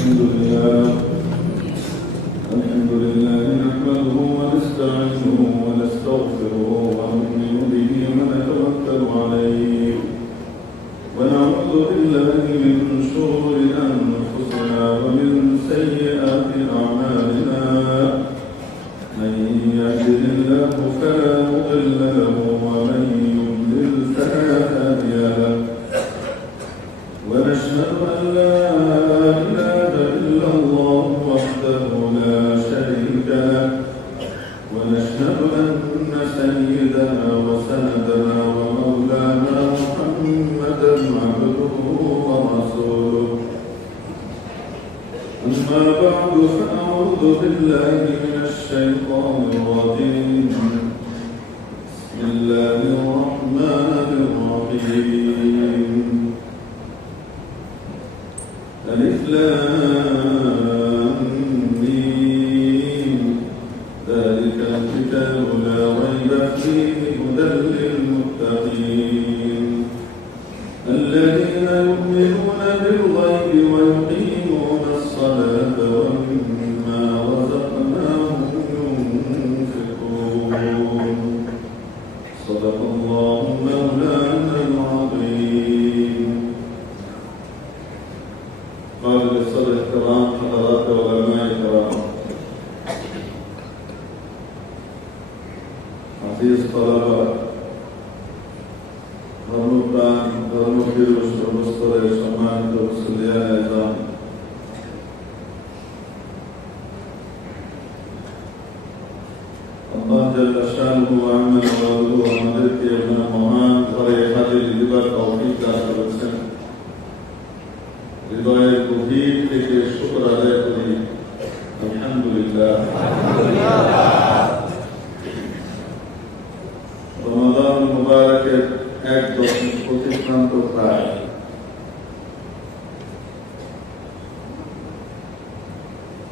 الحمد لله نحمده ونستعينه ونستغفره ونؤمن به ونتوكل عليه ونعوذ بالله من شرور أنفسنا ومن سيئات أعمالنا من يهده الله فلا مضل له ومن يضلل فلا هادي له ونشهد أن لا إله إلا الله وحده لا شريك له ونشهد أن سيدنا وسندنا ومولانا محمدا عبده ورسوله أما بعد فأعوذ بالله من الشيطان الرجيم بسم الله الرحمن الرحيم ألف لام ميم ذلك الكتاب لا ريب فيه هدى للمتقين الذين يؤمنون بالغيب ويقيمون الصلاة ومما رزقناهم ينفقون صدق الله مولانا العظيم. قال للصدر الكرام حضرات وعلماء الكرام عزيز طلبة ধর্মপ্রাণ ধর্মপ্রিয় সর্বস্তরের সম্মানিত মুসলিয়ান আযম আল্লাহ জাল্লা শানুহু ওয়া আ'লা ওয়ালাহু আমাদেরকে আপনার মহান ঘরে হাজির দিবার তৌফিক দান করেছেন। হৃদয়ের গভীর থেকে শুকর আদায় করি আলহামদুলিল্লাহ। রমাদান মুবারকের এক দশমিক প্রতিক্রান্ত প্রায়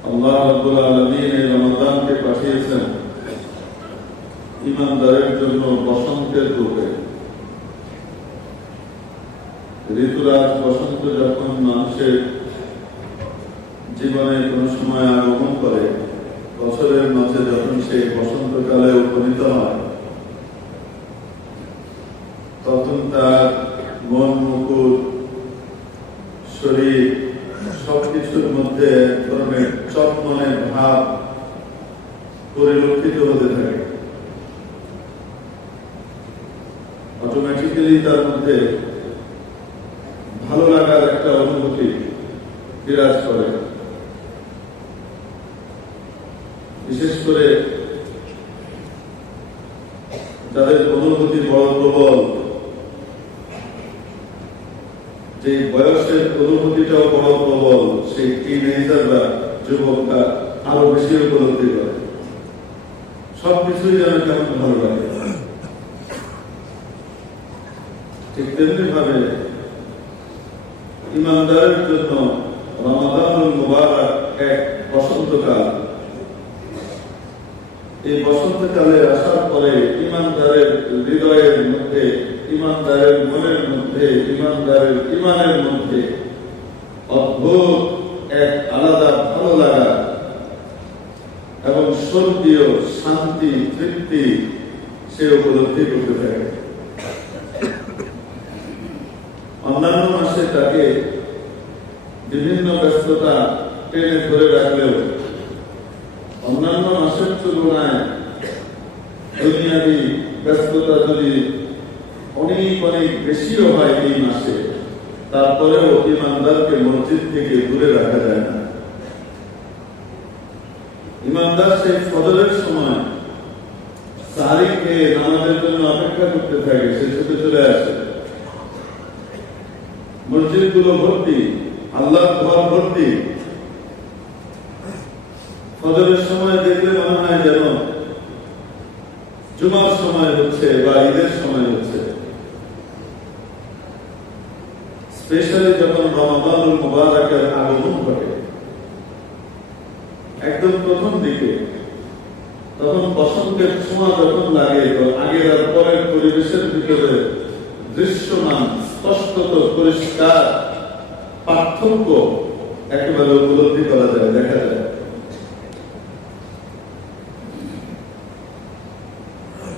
আল্লাহ রাব্বুল আলামিন এই রমাদানকে পাঠিয়েছেন ঈমানদারের জন্য বসন্তের রূপে। ঋতুরাজ বসন্ত যখন মানুষের জীবনে কোন সময় আগমন করে, বছরের মাঝে যখন সেই বসন্তকালে উপনীত হয়, তখন তার মন মুকুর শরীর সবকিছুর মধ্যে এক ধরনের চটমনে ভাব পরিলক্ষিত হতে থাকে। অটোমেটিক্যালি তার মধ্যে ভালো লাগার একটা অনুভূতি বিরাজ করে। বিশেষ করে যাদের অনুভূতি বড় প্রবল, যে বয়সের অনুভূতিটাও বড় প্রবল, সেই টিনেজাররা যুবকরা আরো বেশি উপলব্ধি করে। সবকিছুই যেন কেমন ভালো লাগে। ঠিক তেমনি ভাবে ঈমানদারের জন্য রমাদানুল মুবারক এক বসন্তকাল। এই বসন্তকালে আসার পরে ঈমানদারের হৃদয়ের মধ্যে, ঈমানদারের মনের মধ্যে, ঈমানদারের ঈমানের মধ্যে অদ্ভুত এক আলাদা ভালো লাগা এবং স্বর্গীয় শান্তি তৃপ্তি সে উপলব্ধি করতে থাকে। অন্যান্য মাসে তাকে বিভিন্ন ব্যস্ততা টেনে ধরে রাখলেও অন্যান্য মাসের তুলনায় দুনিয়াবী ব্যস্ততা যদি অনেক অনেক বেশিও হয় এই মাসে, তারপরেও ঈমানদারকে মসজিদ থেকে দূরে রাখা যায় না। ঈমানদার সেই ফজরের সময় সাহরি খেয়ে নামাজের জন্য অপেক্ষা করতে থাকে, সে ছুটে চলে আসে। মসজিদ গুলো ভর্তি, আল্লাহর ঘর ভর্তি। ফজরের সময় দেখলে মনে হয় যেন জুমার সময় হচ্ছে বা ঈদের সময় হচ্ছে। স্পেশালি যখন রমাদানুল মুবারকের আগমন ঘটে একদম প্রথম দিকে, তখন বসন্তের ছোঁয়া যখন লাগে, আগের আর পরের পরিবেশের ভিতরে দৃশ্যমান স্পষ্টত পরিষ্কার পার্থক্য একেবারে উপলব্ধি করা যায়, দেখা যায়।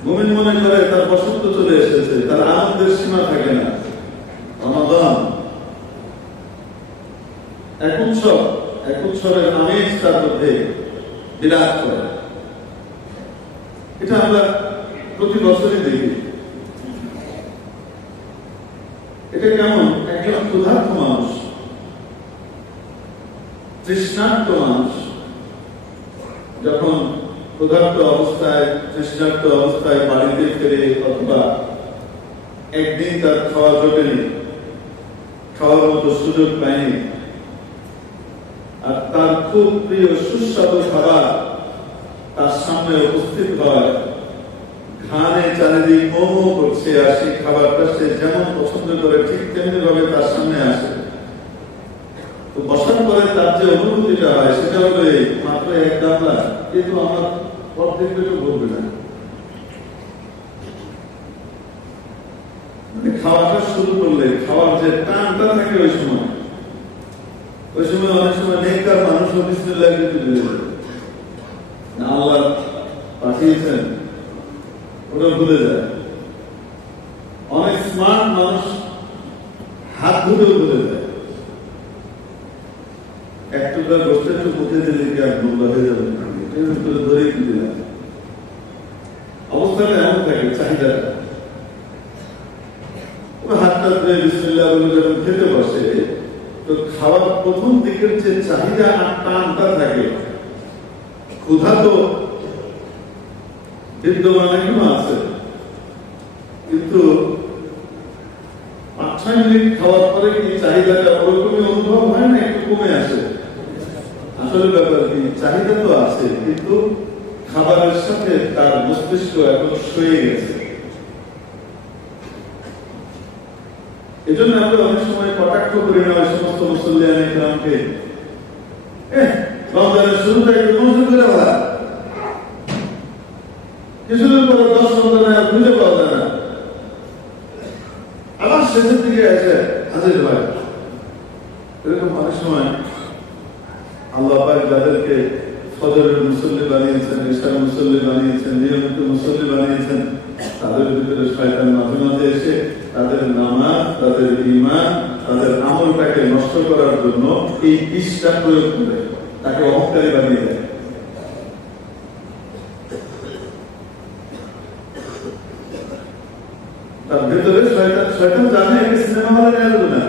মুমিন মনে করে তার বসন্ত চলে এসেছে, তার আনন্দের সীমা থাকে না। রমাদান এক উৎসবের আমেজ তার মধ্যে বিরাজ করে। এটা আমরা প্রতি বছরই দেখি। এটা কেমন একজন ক্ষুধার্ত মানুষ, তৃষ্ণার্ত মানুষ যখন ক্ষুধার্ত অবস্থায়, তৃষ্ণার্ত অবস্থায় বাড়িতে ফিরে, অথবা একদিন তার খাওয়া জোটেনি, খাওয়ার মতো সুযোগ পায়নি, আর তার খুব প্রিয় সুস্বাদু খাবার তার সামনে উপস্থিত হয়, ঘানে চারিদিক মোমো করছে, আর সেই খাবারটা সে যেমন পছন্দ করে ঠিক তেমনি ভাবে তার সামনে আসে। তো বসার পরে তার যে অনুভূতিটা হয় সেটা হলো মাত্র এক গামলা, কিন্তু আমার অর্ধেক পেটও বলবে না। খাওয়াটা শুরু করলে খাওয়ার যে টানটা থাকে ওই সময় অনেক সময় নেককার মানুষ বিসমিল্লাহ কিন্তু ভুলে যায়, আল্লাহ পাঠিয়েছেন ওটা ভুলে যায়। অনেক স্মার্ট মানুষ হাত ধুলেও ভুলে যায়। এক টুকরা গোষ্ঠের একটু মুখে দিলে কি আর নোংরা হয়ে যাবে, ধরে কি দিলাম, অবস্থাটা এমন থাকে চাহিদাটা। হাতটা ধরে বিসমিল্লাহ বলে যখন খেতে বসে, তো খাওয়ার প্রথম দিকের যে চাহিদা আর টানটা থাকে, ক্ষুধা তো বিদ্যমান এখনো আছে, কিন্তু 5-6 মিনিট খাওয়ার পরে কি চাহিদাটা ওরকমই অনুভব হয় না, একটু কমে আসে। আসলে ব্যাপার কি, চাহিদা তো আছে, কিন্তু খাবারের সাথে তার মস্তিষ্ক এখন সয়ে গেছে। এজন্য আমরা অনেক সময় কটাক্ষ করি না ওই সমস্ত মুসল্লিয়ানে ইকরামকে, রমজানের শুরুটা একটু মজুর করে ভাড়া, কিছুদিন পরে 10 রমজানে আর খুঁজে পাওয়া যায় না, আবার শেষের দিকে এসে হাজির হয়। এরকম অনেক সময় আল্লাহ পাক যাদেরকে ফজরের মুসল্লি বানিয়েছেন, ইশার মুসল্লি বানিয়েছেন, নিয়মিত মুসল্লি বানিয়েছেন, তাদের ভিতরে শয়তান মাঝে মাঝে এসে তাদের নামাজ, তাদের ঈমান, তাদের আমলটাকে নষ্ট করার জন্য এই বিষটা প্রয়োগ করে তাকে অহংকারী বানিয়ে দেয়। তার ভেতরে শয়তান জানে একে সিনেমা হলে নেওয়া যাবে না,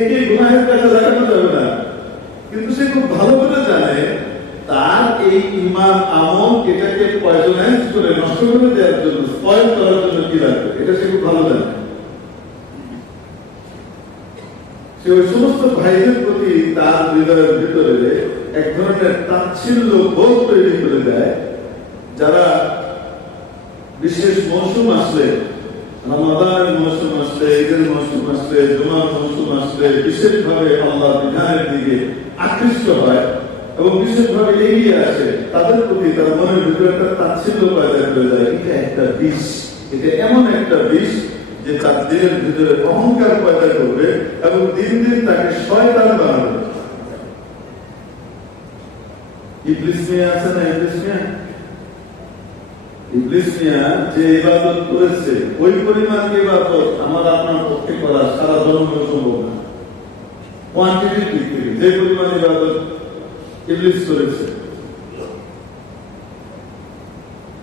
একে গুনাহের কাছে লাগানো যাবে না, কিন্তু সে খুব ভালো করে জানে তার এই ঈমান আমল এটাকে পয়জনাইজ করে নষ্ট করে দেওয়ার জন্য, স্পয়েল করার জন্য কি লাগবে, এটা সে খুব ভালো জানে। সে ওই সমস্ত ভাইদের প্রতি তার হৃদয়ের ভিতরে এক ধরনের তাচ্ছিল্য বোধ তৈরি করে দেয়, যারা বিশেষ মৌসুম আসলে, রমাদানের মৌসুম আসলে, ঈদের মৌসুম আসলে, জুমার মৌসুম আসলে বিশেষভাবে আল্লাহর বিধানের দিকে আকৃষ্ট হয় এবং বিশেষভাবে এগিয়ে আসে, তাদের প্রতি তার মনের ভিতরে একটা তাচ্ছিল্য পয়দা করে দেয়। এটা একটা বিষ, এটা এমন একটা বিষ যে তার দিলের ভিতরে অহংকার পয়দা করবে এবং দিন দিন তাকে শয়তান বানাবে। ইবলিস মিয়া আছে না, ইবলিস মিয়া যে ইবাদত করেছে ওই পরিমাণ ইবাদত আমার আপনার পক্ষে করা সারা জন্মের সম্ভব না। কোয়ান্টিটির দিক থেকে যে পরিমাণ ইবাদত ইবলিস করেছে,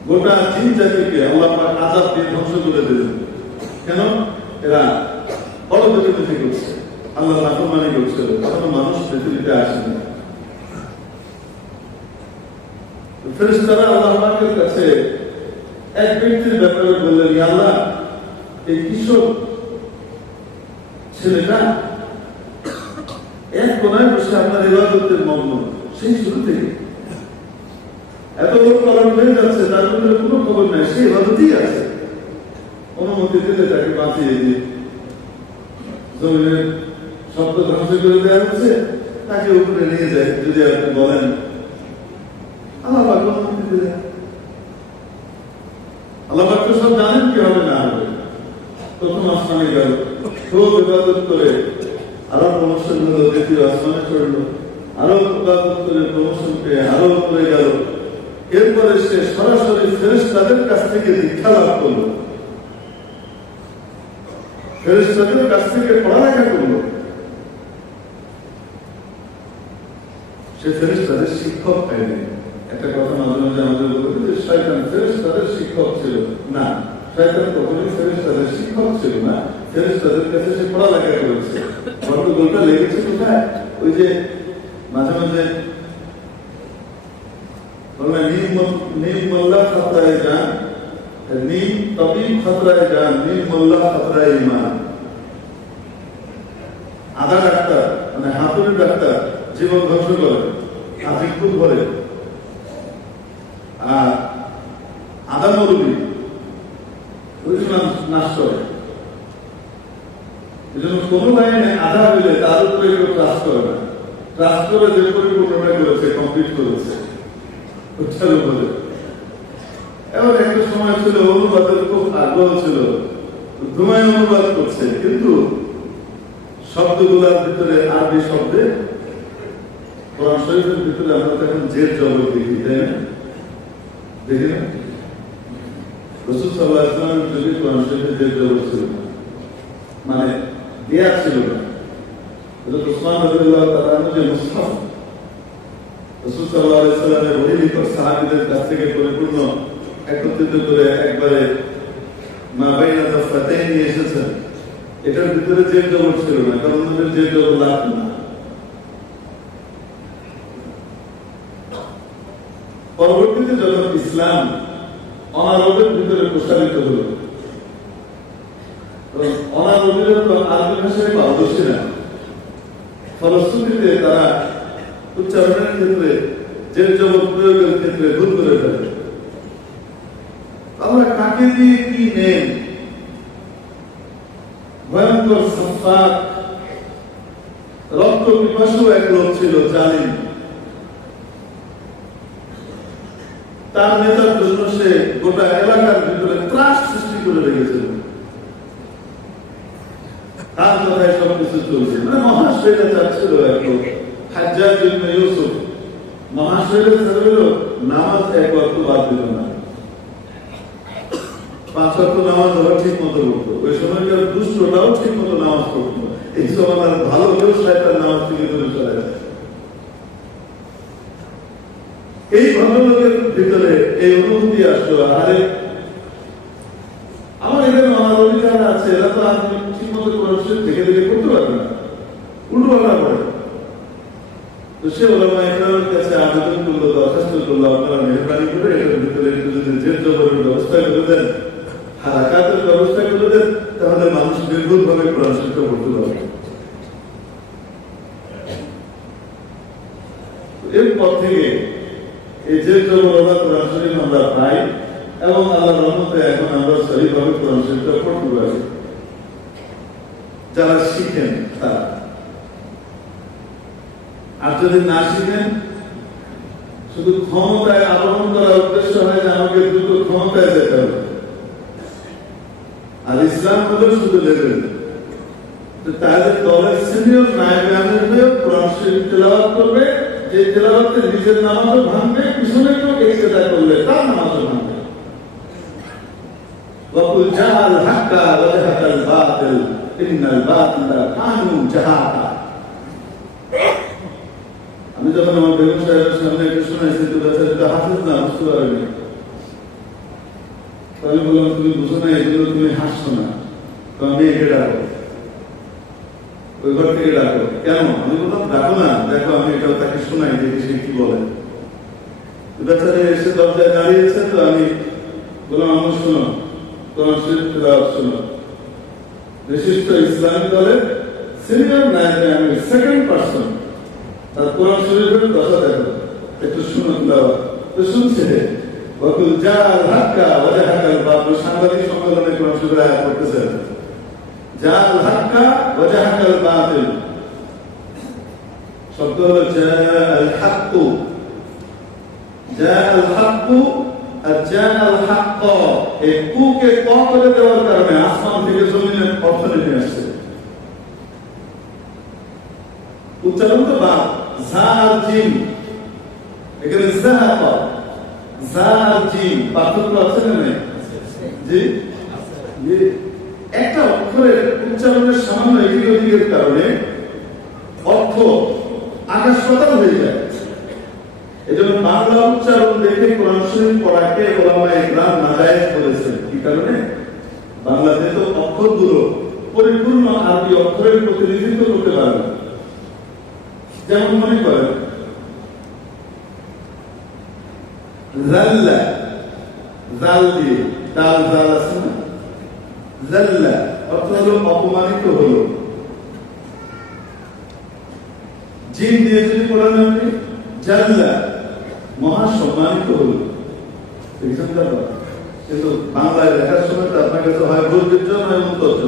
গোটা জিন জাতিকে আল্লাহ পাক আযাব দিয়ে ধ্বংস করে দিলেন। কেন? এরা বড় বেদবিতে করছে, আল্লাহ নাফরমানি করছে, এখনো মানুষ পৃথিবীতে আসেনি। ফেরেশতারা আল্লাহ পাকের কাছে এক ব্যক্তির ব্যাপারে বললেন, ইয়া আল্লাহ, এই কিশোর ছেলেটা এক কোনায় বসে আপনার ইবাদতের মগ্ন, সেই শুরু থেকে এত লোক পালন হয়ে যাচ্ছে, তার মধ্যে কোনো খবর নাই, সে ইবাদতেই আছে। অনুমতি দিলে তাকে বাঁচিয়ে দিয়ে জমিনের শব্দ ধ্বংস করে দেওয়া হচ্ছে, তাকে উপরে নিয়ে যায়। যদি আপনি বলেন আল্লাহ পাক অনুমতি দিলে, আল্লাহ পাক তো সব জানেন কি হবে না হবে। প্রথম আসমানে গেল, খুব ইবাদত করে আরো প্রমোশন হলো, দ্বিতীয় আসমানে চড়লো, আরো প্রমোশন পেয়ে আরো উপরে গেল। এরপরে সে সরাসরি ফেরেশতাদের কাছ থেকে দীক্ষা লাভ করলো, ফেরেশতাদের কাছ থেকে পড়ালেখা করলো। সে ফেরেশতাদের শিক্ষক পাইনি। একটা কথা মাঝে মাঝে আমাদের বলতে যে শয়তান ফেরেশতাদের শিক্ষক ছিল না, শয়তান কখনোই ফেরেশতাদের শিক্ষক ছিল না, ফেরেশতাদের কাছে সে পড়ালেখা করেছে। গন্ডগোলটা লেগেছে কোথায়? ওই যে মাঝে মাঝে नीम मोल्ला खतराए जान, नीम तबीब खतराए जान, नीम मोल्ला खतराए ईमान। आधा डाक्तार মানে হাতুড়ি ডাক্তার জীবন ধ্বংস করে, আধিক্যুত করে, আর আধা মরুবি নাশ করে। এই জন্য কোন লাইনে আধা হইলে তার উপরে কেউ ট্রাস্ট করে না, ট্রাস্ট করে যে পরিপূর্ণটা করেছে, কমপ্লিট করেছে। এবার একটা সময় ছিল অনুবাদের খুব আগ্রহ ছিল, ধুমায় অনুবাদ করছে, কিন্তু শব্দগুলোর ভিতরে আরবি শব্দে কোরআন শরীফের ভিতরে আমরা তো এখন জের জবর দেখি, তাই না? দেখি না? রাসূল সাল্লাল্লাহু আলাইহি ওয়াসাল্লামের যুগে কোরআন শরীফে জের জবর ছিল না, মানে দেয়া ছিল না। হযরত উসমান রাদিয়াল্লাহু তাআলা যে মুসহাফ রাসূল সাল্লাল্লাহু আলাইহি ওয়াসাল্লামের ওহী লিখক সাহাবীদের কাছ থেকে পরিপূর্ণ একত্রিত করে একবারে মা বাইনা দাফাতাইন নিয়ে এসেছেন, এটার ভিতরে জের জবর ছিল না, কারণ ওদের জের জবর লাগতো না। পরবর্তীতে যখন ইসলাম অনারবের ভিতরে প্রসারিত হলো, অনারবীরা তো আরবি ভাষায় পারদর্শী না, ফলশ্রুতিতে তারা উচ্চারণের ক্ষেত্রে জের জবর প্রয়োগের ক্ষেত্রে ভুল করে ফেলে। আমরা কাকে দিয়ে কি নেন? ভয়ঙ্কর সাফাক রক্ত পিপাসু এক লোক ছিল, জালিম। তার নেতার জন্য সে গোটা এলাকার ভিতরে ত্রাস সৃষ্টি করে রেখেছিল, তার কথায় সবকিছু চলছে। মানে মহাশয়রা চাচ্ছিল এক লোক, হাজ্জাজ ইবনে ইউসুফ, মহাশয়রা চাচ্ছিল নামাজ এক ওয়াক্ত বাদ দিল না, 5 ওয়াক্ত নামাজ ওরা ঠিক মতো পড়তো। ওই সময়কার দুষ্টরাও ঠিক মতো নামাজ পড়তো, এই জমানার ভালো কেউ শয়তান নামাজ থেকে দূরে চলে যায়। এই ভদ্রলোকের ভিতরে এই অনুভূতি আসলো, আরে আমার এদের অনারবী যারা আছে এরা তো আর ঠিক মতো দেখে দেখে করতে পারবে না, উল্টো বলা পড়ে। তো সে ওলামা ইকরামের কাছে আবেদন করলো, দরখাস্ত করলো, আপনারা মেহরবানি করে এটার ভিতরে একটু যদি জের জবরের ব্যবস্থা করে দেন, হারাকাতের ব্যবস্থা করে দেন, তাহলে মানুষ নির্ভুল ভাবে কোরআন শিক্ষা পড়তে পারবে। এরপর থেকে এই জের জবর কোরআন শরীফ আমরা পাই এবং আল্লাহর রহমতে এখন আমরা সহিভাবে কোরআন শরীফটা পড়তে পারি। যারা শিখেন তারা, আর যদি না শিখেন, শুধু ক্ষমতায় আরোহণ করার উদ্দেশ্য হয় যে আমাকে দ্রুত ক্ষমতায় যেতে হবে, আর ইসলাম হলো শুধু লেভেল। তাদের দলের সিনিয়র নায়েবে আমির হয়ে কোরআন শরীফ তেলাওয়াত করবে, যে তেলাওয়াতে নিজের নামাজও ভাঙবে, পিছনে কেউ ইক্তেদা করলে তার নামাজও ভাঙবে। ওয়াকুল জাআল হাক্কা ওয়া যাহাকাল বাতিল ইন্নাল বাতিলা কানু জাহাকা। আমি যখন আমার বেগম সাহেবের সামনে একটু শোনাইছি, তো বেচারা হাফেজ না, বুঝতে পারেনি। আমি বললাম তুমি বুঝো না, এগুলো তুমি হাসছো না, তো আমি একে ডাকো, ওই ঘর থেকে ডাকো। কেন? আমি বললাম ডাকো না, দেখো আমি এটাও তাকে শোনাই, দেখি সে কি বলে। বেচারা এসে দরজায় দাঁড়িয়েছে, তো আমি বললাম আমার শোনো, তোমার শরীফ তেলাওয়াত শোনো। বিশিষ্ট ইসলামী দলের সিনিয়র নায়েবে আমির, সেকেন্ড পারসন, তার কোরআন শরীফের দশা দেখো, একটু শুনো তেলাওয়াত। তো শুনছে, ওয়াকুল জাআল হাক্কা ওয়া যাহাকাল বাতিল, সাংবাদিক সম্মেলনে কোরআন শরীফের আয়াত পড়তেছেন, জাআল হাক্কা ওয়া যাহাকাল বাতিল, শব্দ হলো জাআল হাক্কু, জাআল হাক্কু আর জাআল হাক্ক। এই কুকে ক করে দেওয়ার কারণে আসমান থেকে জমিনের অর্থ নেমে আসছে। উচ্চারণ তো বা জা আর জিম, এখানে জাহাবা, জা আর জিম পার্থক্য আছে না নাই? জি, একটা অক্ষরের উচ্চারণের সামান্য এদিক ওদিকের কারণে অর্থ আকাশ পাতাল হয়ে যায়। এজন্য বাংলা উচ্চারণ দেখে কোরআন শরীফ পড়াকে ওলামায়ে কেরাম নাজায়েজ বলেছেন। কি কারণে? বাংলাতে তো অক্ষরগুলো পরিপূর্ণ আরবি অক্ষরের প্রতিনিধিত্ব করতে পারে না। যেমন মনে করেন জাল্লা, জাল দিয়ে দাল জাল আছে না, জাল্লা অর্থ হলো অপমানিত হলো। জিম দিয়ে যদি পড়ান আপনি জাল্লা, মহা সম্মানিত হলো। কিন্তু বাংলায় লেখার সময় তো আপনার কাছে হয় ভুলবিদ্য নয় মুন্তর্য।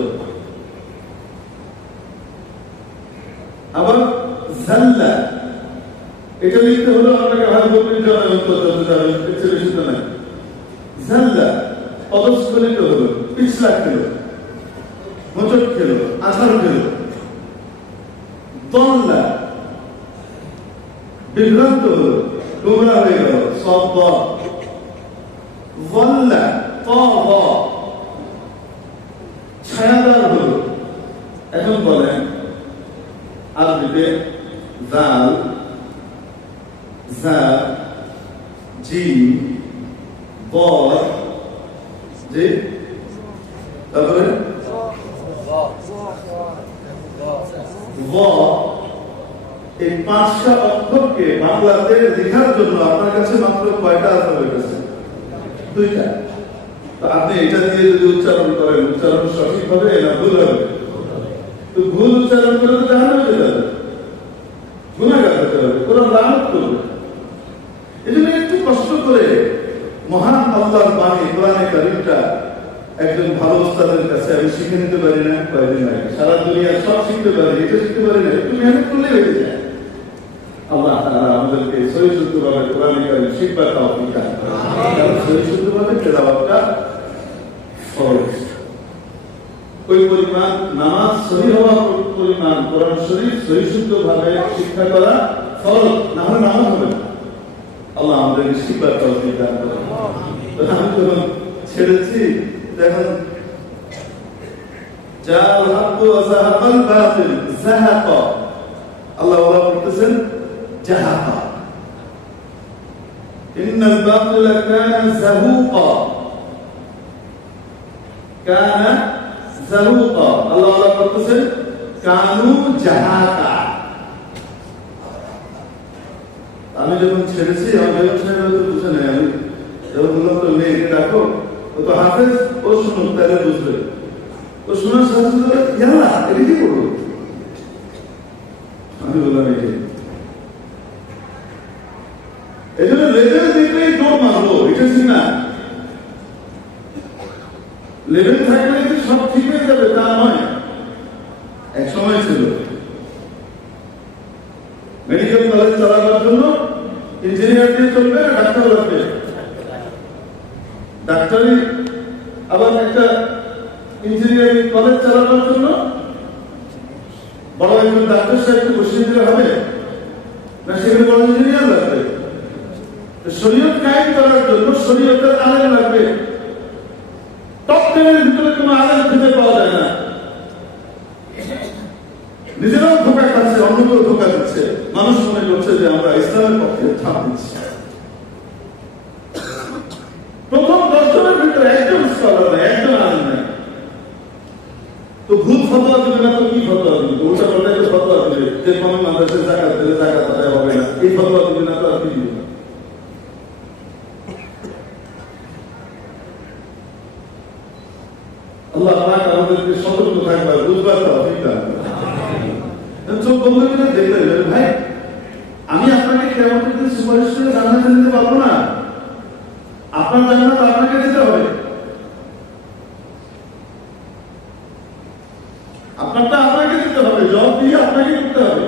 আবার জাল্লা এটা লিখতে হলো আপনাকে হয় ভুলবিদ্য নয় মুন্তর্য, নয় জাল্লা পদস্খলিত হলো, পিছলা খেলো, মোচট খেলো, আছাড় খেলো। দল্লা বিভ্রান্ত হলো, গোমরা হয়ে গেল, সব ওয়াল্লা ছায়াদার হলো। এখন বলেন আরবিতে জাল, জা, জিম, বর, জি, তারপরে এই পাঁচটা অক্ষরকে বাংলাতে লেখার জন্য আপনার কাছে মাত্র কয়টা আলফাবেট আছে? দুইটা। তো আপনি এটা দিয়ে যদি উচ্চারণ করেন, উচ্চারণ সঠিক হবে না ভুল হবে? তো ভুল উচ্চারণ করে তো জাহান্নামে যেতে হবে, গুনাহগার হতে হবে, কোরআন লানত করবে। এজন্য একটু কষ্ট করে মহান আল্লাহর বাণী কোরআনে কারীমটা একজন ভালো ওস্তাদের কাছে আমি শিখে নিতে পারি না কয়েকদিন আগে। সারা দুনিয়া সব শিখতে পারি, এটা শিখতে পারি না, একটু মেহনত করলে হয়ে যায়। আল্লাহ তাআলা আমাদেরকে সহিষ্ণুভাবে কোরআনে কারীম শিখবার তৌফিক দান করুন। কারণ সহিষ্ণুভাবে তেলাওয়াতটা ফরজ। ওই পরিমাণ নামাজ সহি হওয়া পরিমাণ কোরআন শরীফ সহিষ্ণুভাবে শিক্ষা করা ফরজ, না হলে নামাজ হবে না। আল্লাহ আমাদেরকে শিখবার তৌফিক দান করুন। আমি যখন ছেড়েছি দেখুন, জাল হক ওয়া যাহাকাল বাতিল, যাহাকা আল্লাহ বলতেছেন জাহাকা, ইন্নাল বাতিলা কানা যাহুকা, কানা যাহুকা আল্লাহ বলতেছেন কানু জাহাকা। আমি যখন ছেড়েছি আমার বেগম সাহেব তো বুঝে নেই, আমি যখন বললাম তো মেয়েকে ডাকো, ও তো হাফেজ, ও শুনুক তাহলে বুঝবে। ও শোনার সাথে সাথে ইয়াল্লা এটা কি করবো, আমি বললাম এই জন্য লেভেল দেখলেই দৌড় মারবো, এটা ঠিক না। লেভেল থাকলে কি সব ঠিক হয়ে যাবে তা নয়। এক সময় ছিল মেডিকেল কলেজ চালাবার জন্য ইঞ্জিনিয়ার দিয়ে চলবে না ডাক্তার লাগবে, ডাক্তারি আবার একটা ইঞ্জিনিয়ারিং কলেজ চালাবার জন্য বড় একজন ডাক্তার সাহেবকে বসিয়ে দিলে হবে না, সেখানে বড় ইঞ্জিনিয়ার লাগবে। শরীয়ত কায়েম করার জন্য শরীয়তের আলেম লাগবে। টপ 10 এর ভিতরে কোনো আলেম খুঁজে পাওয়া যায় না। নিজেরাও ধোঁকা খাচ্ছে, অন্যকেও ধোঁকা দিচ্ছে। মানুষ মনে করছে যে আমরা ইসলামের পক্ষে ছাপ দিচ্ছি। প্রথম 10 জনের ভিতরে একজন স্কলার নাই, একজন আলেম নাই। তো ভূত ফতোয়া দিবে না তো কি ফতোয়া দিবে? উল্টা পাল্টা তো ফতোয়া দিবে যে কোনো মাদ্রাসায় যাকাত দিলে যাকাত আদায় হবে না, এই ফতোয়া দিবে না তো আর কি দিবে? আল্লাহ পাক আমাদেরকে সতর্ক থাকবার বুঝবার তৌফিক দান করুন। চোখ বন্ধ করে দেখলেন ভাই, আমি আপনাকে কিয়ামতের দিন সুপারিশ করে জান্নাতে দিতে পারবো না, আপনার জান্নাত আপনাকে দিতে হবে। আপনারটা আপনাকে দিতে হবে, জবাব দিয়ে আপনাকে করতে হবে।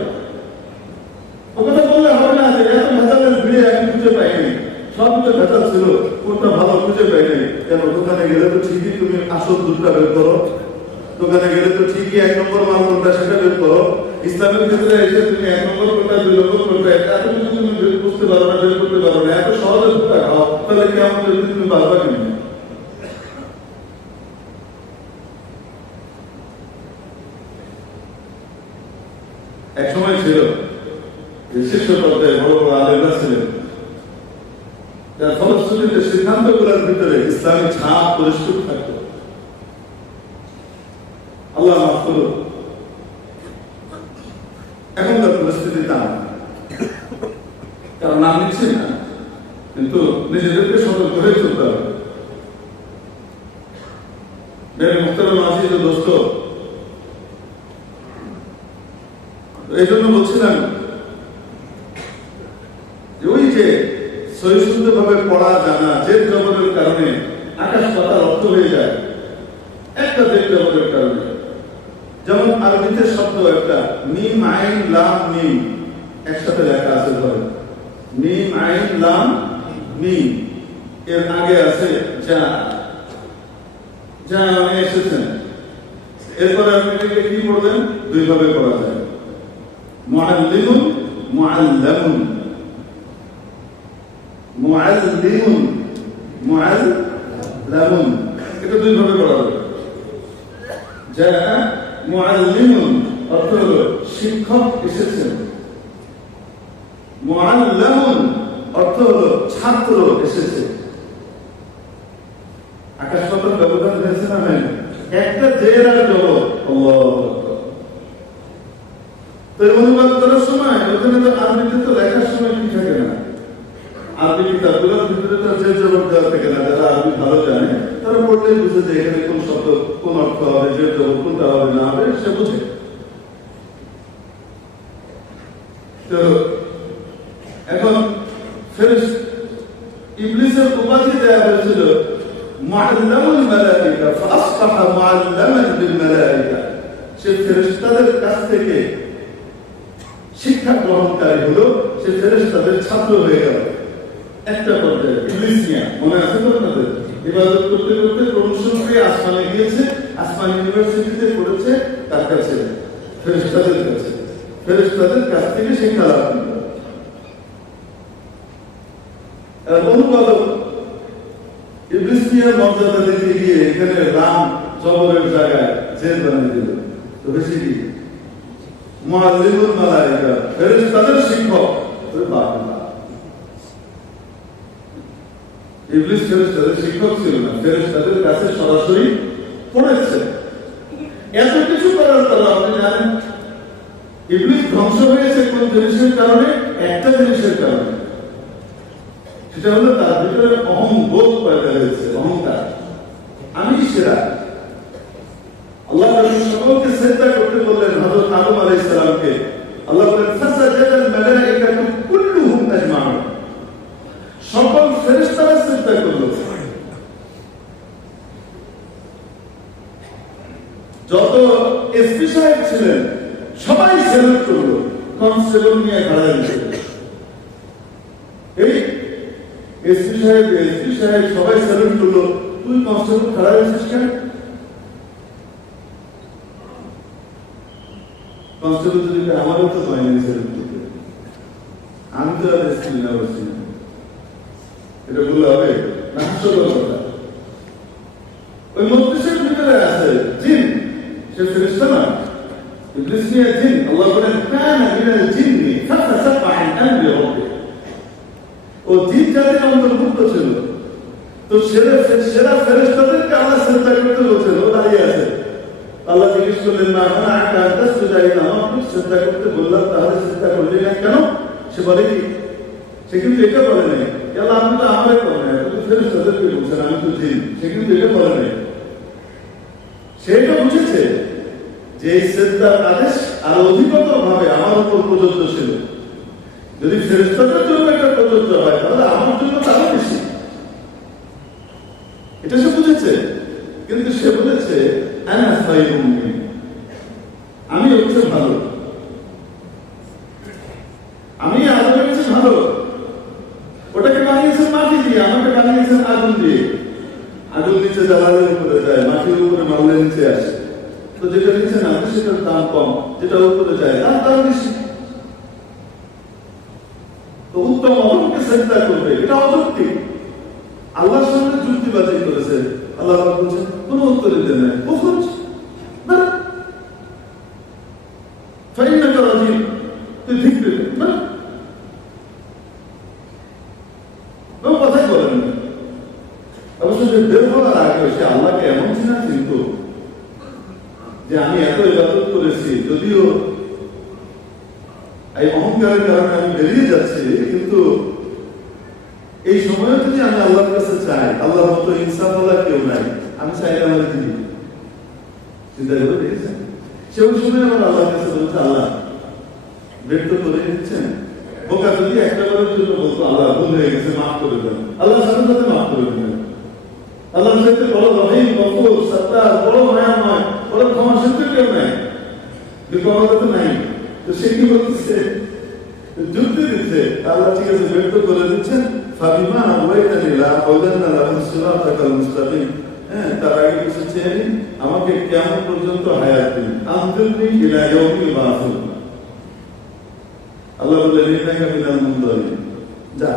ও কথা বললে হবে না যে এত ভেজালের ভিড়ে আমি খুঁজে পাইনি, সব কিছু ভেজাল ছিল, কোনটা ভালো খুঁজে পাইনি। কেন? দোকানে গেলে তো ঠিকই তুমি আসল দুধটা বের করো, দোকানে গেলে তো ঠিকই 1 নম্বর মাল কোনটা সেটা বের করো, ইসলামের ক্ষেত্রে এসে তুমি 1 নম্বর কোটা 2 নম্বর কোটা এত কিছু তুমি বুঝতে পারো না, বের করতে পারো না, এত সহজে ধোকা খাও, তাহলে কেমন যদি তুমি বারবার কেমন? এক সময় ছিল শীর্ষ পর্যায়ে বড় বড় আলেমরা ছিলেন, যার ফলশ্রুতিতে সিদ্ধান্তগুলোর ভিতরে ইসলামী ছাপ পরিষ্কার থাকত। আল্লাহ মাফ করুন, এখনকার পরিস্থিতি তা না, কারণ নাম নিচ্ছি না, কিন্তু নিজেদেরকে সতর্ক হয়ে চলতে হবে। মেরে মুখতারাম আজিজ ও দোস্ত, এই জন্য বলছিলাম যে ওই যে সহিষ্ণুভাবে পড়া জানা জেদ জবরের কারণে আকাশ পাতাল অর্থ হয়ে যায় একটা জেদ জবরের কারণে। যেমন আরবিতে শব্দ একটা মিম আইন লাম মিম একসাথে লেখা আছে, ধরে মিম আইন লাম মিম, এর আগে আছে যা, যা মানে এসেছেন। এরপরে আপনি কি পড়বেন? 2 ভাবে পড়া যায়, মুআল্লিমুন মুআল্লামুন, মুআল্লিমুন মুআল্লামুন, এটা 2 ভাবে পড়া যাবে। যা মুআল্লিমুন অর্থ হলো শিক্ষক এসেছেন, মুআল্লামুন অর্থ হলো ছাত্র এসেছে। আকাশ পাতাল ব্যবধান হয়েছে না হয়নি? একটা জের আর জবর, আল্লাহু আকবার। তো অনুবাদ করার সময় ওখানে তো আরবিতে তো লেখার সময় কি থাকে না, আরবি কিতাবগুলোর ভিতরে তো জের জবর দেওয়া থাকে না। যারা আরবি ভালো জানে তারা পড়লেই বুঝে যে এখানে কোন শব্দ কোন অর্থ হবে, জের জবর কোনটা হবে না হবে সে বুঝে। তো এখন ইবলিসের উপাধি দেওয়া হয়েছিল মুআল্লামুল মালায়েকা ফাসবাহা মুআল্লামান বিল মালায়েকা, সে ফেরেশতাদের কাছ থেকে শিক্ষা গ্রহণকারী হলো, সে ফেরেশতাদের ছাত্র হয়ে গেল। একটা পর্যায়ে ইবলিস নিয়ে মনে আছে তো আপনাদের, ইবাদত করতে করতে প্রমোশন পেয়ে আসমানে গিয়েছে, আসমান ইউনিভার্সিটিতে পড়েছে, তার কাছে ফেরেশতাদের কাছে, ফেরেশতাদের কাছ থেকে শিক্ষা লাভ করল। অনুবাদক ইবলিস নিয়ে মর্যাদা দিতে গিয়ে এখানে রাম জবরের জায়গায় জেল বানিয়ে দিল। তো বেশি কি মুআল্লিমুল মালায়েকা, ফেরেশতাদের শিক্ষক। ইবলিস ফেরেশতাদের শিক্ষক ছিল না, ফেরেশতাদের কাছে সরাসরি পড়েছে। এত কিছু করার পর আপনি জানেন ইবলিস ধ্বংস হয়েছে কোন জিনিসের কারণে? একটা জিনিসের কারণে, সেটা হলো তার ভিতরে অহংবোধ পয়দা হয়েছে, অহংকার, আমি সেরা। আল্লাহ সকলকে সিজদা করতে বললেন হযরত আদম আলাইহিস সালামকে। আল্লাহ বলেন ফাসাজাদাল মালায়েকাতু কুল্লুহুম আজমাউন, সকল ফেরেশতারা সিজদা করল। যত এসপি সাহেব ছিলেন সবাই সেলুট করলো, কনস্টেবল নিয়ে দাঁড়ায় দিলেন। এই এসপি সাহেব সবাই সেলুট করলো, তুই কনস্টেবল খাড়া হয়েছিস কেন? কনস্টেবল যদি আমারও তো হয়নি সেলুট করতে, আমি তো আর এসপি না, বলছি না, এটা বললে হবে না? হাস্যকর কথা। ওই মস্তিষ্কের ভিতরে আছে জিন, সে ফেরেশতা না, ইবলিস নিয়ে জিন। আল্লাহ বলেন কানা মিনাল জিন্নি ফাতাসাফা আন আমরি রাব্বিহি, ও জিন জাতির অন্তর্ভুক্ত ছিল। তো সেরা ফেরেশতাদেরকে আল্লাহ সিজদা করতে বলছেন, ও দাঁড়িয়ে আছে। আল্লাহ জিজ্ঞেস করলেন মা মানাআকা আন তাসজুদা ইযা আমারতুক, সিজদা করতে বললাম তাহলে সিজদা করলি না কেন? সে বলে কি, সে কিন্তু এটা বলে নাই আল্লাহ আপনি তো আমারে করেন, আপনি ফেরেশতাদেরকে বলছেন আমি তো জিন, সে কিন্তু এটা বলে নাই। সে এটা বুঝেছে যে এই সিজদার আদেশ আরো অধিকতর ভাবে আমার উপর প্রযোজ্য ছিল। যদি ফেরেশতাদের জন্য এটা প্রযোজ্য হয় তাহলে আমার জন্য তারও বেশি, এটা সে বুঝেছে। কিন্তু সে বলেছে আনা খায়রুম মিন, আমি হচ্ছে ভালো, আমি আদমের চেয়ে ভালো। ওটাকে বানিয়েছেন মাটি দিয়ে, আমাকে বানিয়েছেন আগুন দিয়ে। আগুন নিচে জ্বালালের উপরে যায়, মাটির উপরে মারলে নিচে আসে। তো যেটা নিচে নামে সেটার দাম কম, যেটা উপরে যায় তার দাম বেশি। তো উত্তম অধমকে সেজদা করবে, এটা অযৌক্তিক। আল্লাহর সামনে যুক্তিবাদী করেছে, আল্লাহ বলছেন কোন উত্তর দিতে নাই, না ফাইন্নাকা রাজিম, তুই ঠিক দিবে না, কথাই বলেন না। অবশ্য বের হওয়ার আগে সে আল্লাহকে এমন চিনা চিনত যে আমি এত ইবাদত করেছি, যদিও এই অহংকারের কারণে আমি বেরিয়ে যাচ্ছি, কিন্তু এই সময় যদি আমি আল্লাহর কাছে চাই, আল্লাহর মতো ইনসাফওয়ালা কেউ নাই, আমি চাইলে আমার দিদি চিন্তা করে দেখেছেন। সে ওই সময় আমার আল্লাহর কাছে বলছে, আল্লাহ বের তো করে দিচ্ছেন। বোকা যদি একটা বারের জন্য বলতো আল্লাহ ভুল হয়ে গেছে, মাফ করে দেন, আল্লাহ সাথে সাথে মাফ করে দেবেন। আল্লাহ চাইতে বড় রহিম, গফুর, সত্তার, বড় মায়াময়, বড় ক্ষমাশীল কেউ নাই, বিপদে তো নাই। তো সে কি বলতেছে, যুক্তি দিচ্ছে, আল্লাহ ঠিক আছে বের তো করে দিচ্ছেন, ফাবিমা আওয়াইতানি লা আউদান্না লাহুম সিরাতাকাল মুস্তাকিম। হ্যাঁ, তার আগে কিছু চেয়ে আমাকে কিয়ামত পর্যন্ত হায়াত দিন, আনজিরনি ইলা ইয়াউমিল বাসুন। আল্লাহ বললেন ইন্নাকা মিনাল মুনযারিন, যা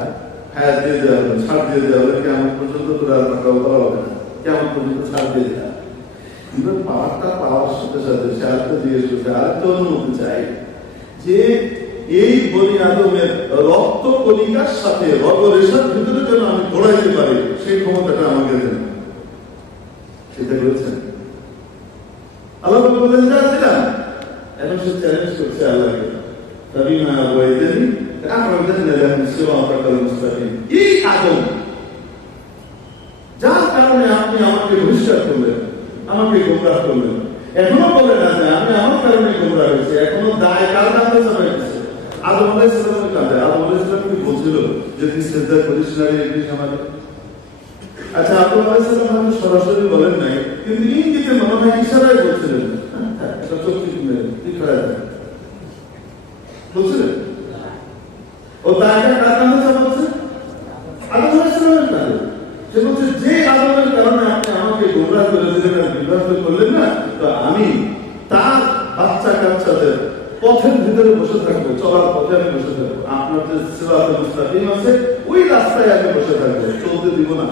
হায়াত দিয়ে দেওয়া হবে, ছাড় দিয়ে দেওয়া হবে, কিয়ামত পর্যন্ত তোর আর পাকাও করা হবে না, কিয়ামত পর্যন্ত ছাড় দিয়ে দেওয়া। কিন্তু পাওয়ারটা পাওয়ার সাথে সাথে সে আরেকটা জিজ্ঞেস করছে, আরেকটা অনুমতি চাই যে এই বনি আদমের রক্ত কণিকার সাথে রগরেশার ভিতরে যেন আমি ঘোরাইতে পারি, সেই ক্ষমতাটা আমাকে দেন। সেটা করেছেন আল্লাহ বলেন, যা দিলাম। এখন সে চ্যালেঞ্জ করছে আল্লাহকে, ফাবিমা আওয়াইতানি আ'উদান্না লাহুম সিরাতাকাল মুস্তাকিম। এই আদম যার কারণে আপনি আমাকে বহিষ্কার করলেন, আমাকে গোমরাহ করলেন, এখনো বলে না যে আমি আমার কারণে গোমরাহ হয়েছি, এখনো দায় কার কাঁধে চাপাইতেছে। আদম আলাইহিস সালামের কাঁধে। আদম আলাইহিস সালাম কি বলছিল যে তুই সিজদা করিস না রে ইবলিস আমাকে? আচ্ছা, আদম আলাইহিস সালাম হয়তো সরাসরি বলেন নাই, কিন্তু ইঙ্গিতে মনে হয় ইশারায় বলছিলেন, এটা চোখে কি করা যায় বলছিলেন। ও দায়টা কার কাঁধে চাপাচ্ছে? আদম আলাইহিস সালামের কাঁধে। সে বলছে, যে আদমের কারণে আপনি আমাকে গোমরাহ করে দিলেন আর বিভ্রান্ত করলেন না, তো আমি তার বাচ্চা কাচ্চাদের পথের ভিতরে বসে থাকবো, চলার পথে আমি বসে থাকবো, আপনার যে সিরাতে মুস্তাকিম আছে ওই রাস্তায় আমি বসে থাকবো, চলতে দিব না।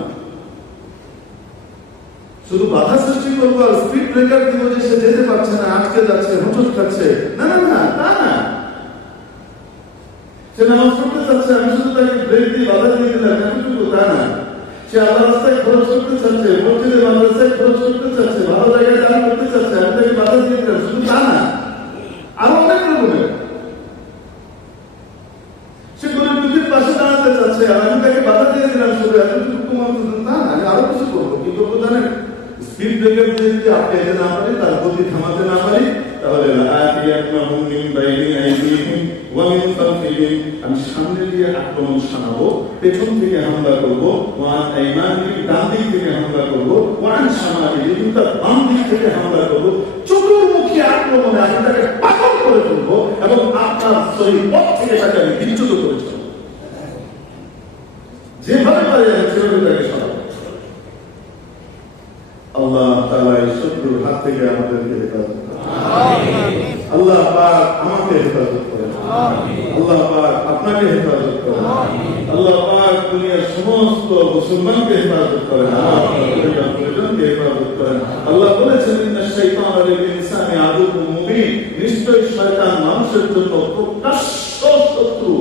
শুধু বাধা সৃষ্টি করবো আর স্পিড ব্রেকার দিব যে সে যেতে পারছে না, আটকে যাচ্ছে, হোঁচট খাচ্ছে, না না না, তা না। সে নামাজ পড়তে চাচ্ছে, আমি শুধু তাকে ব্রেক দিয়ে বাধা দিয়ে দিলাম, এতটুকু, তা না। সে আল্লাহ রাস্তায় খরচ করতে চাচ্ছে, মসজিদে মাদ্রাসায় খরচ করতে চাচ্ছে, ভালো জায়গায় দান করতে চাচ্ছে, আমি তাকে বাধা দিয়ে দিলাম, শুধু তা না, আরো অনেক রকমের। সে গরিব দুঃখীর পাশে দাঁড়াতে চাচ্ছে, আর আমি তাকে বাধা দিয়ে দিলাম, শুধু এতটুকু মানুষ, না, আমি আরো কিছু করবো। কি করবো জানেন? স্পিড ব্রেকার দিয়ে যদি আটকাইতে না পারি, তার গতি থামাতে না পারি, তাহলে আমি সামনে দিয়ে আক্রমণ শানাবো, পেছন থেকে হামলা করবো, ডান দিক থেকে হামলা করবো, বাম দিক থেকে হামলা করবো, চতুর্মুখী আক্রমণে আমি তাকে পাগল করে তুলবো এবং আপনার শরীর পথ থেকে তাকে আমি বিচ্যুত করে চলবো। যেভাবে পারি আমি সেভাবে তাকে সরাবো। আল্লাহ তাআলা এই শত্রুর হাত থেকে আমাদেরকে হেফাজত করেন। আল্লাহ পাক আমাকে হেফাজত করেন। আল্লাহ পাক আপনাকে হেফাজত করেন। আল্লাহ পাক দুনিয়ার সমস্ত মুসলমানকে হেফাজত করেন, পরিজনকে হেফাজত করেন। আল্লাহ বলেছেন, ইন্নাশ শাইতানা লিল ইনসানি আদুউম মুবিন, নিশ্চয়ই শয়তান মানুষের জন্য প্রকাশ্য শত্রু।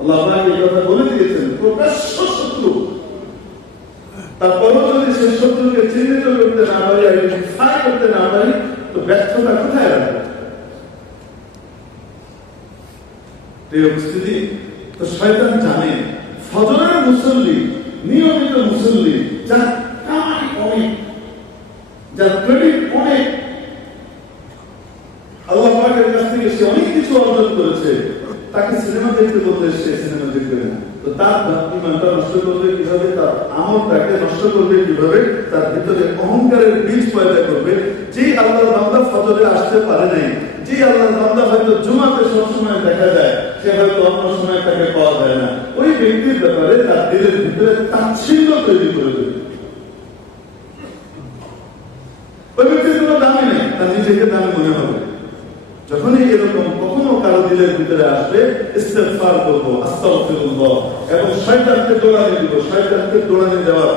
আল্লাহ পাক এই কথা বলে দিয়েছেন, প্রকাশ্য শত্রু। তারপরও যদি সে শত্রুকে চিহ্নিত করতে না পারি, আইডেন্টিফাই করতে না পারি, তো ব্যর্থতা কোথায় রাখবে? এই উপস্থিতি তো শয়তান জানে, ফজরের মুসল্লি, নিয়মিত মুসল্লি, যার কামাই অনেক, যার ক্রেডিট অনেক, আল্লাহ পাকের কাছ থেকে সে অনেক কিছু অর্জন করেছে, তাকে সিনেমা দেখতে বলতে সে সিনেমা দেখবে না। তো তার ইমানটা নষ্ট করবে কিভাবে? তার আমলটাকে নষ্ট করবে কিভাবে? তার ভিতরে অহংকারের বীজ পয়দা করবে। যে আল্লাহর বান্দা ফজরে আসতে পারে নাই, যে আল্লাহর বান্দা হয়তো জুমাতে সবসময় দেখা যায়, সে হয়তো অন্য সময় তাকে পাওয়া যায় না, ওই ব্যক্তির ব্যাপারে তার দিলের ভিতরে তাচ্ছিল্য তৈরি করে দেবে। ওই ব্যক্তি নিজেকে দামি মনে হবে। যখনই এরকম কখনো কারো দিলের ভিতরে আসবে, ইস্তেগফার করবো, আস্তাগফিরুল্লাহ, এবং শয়তানকে দৌড়ানি দিব। শয়তানকে দৌড়ানি দেওয়ার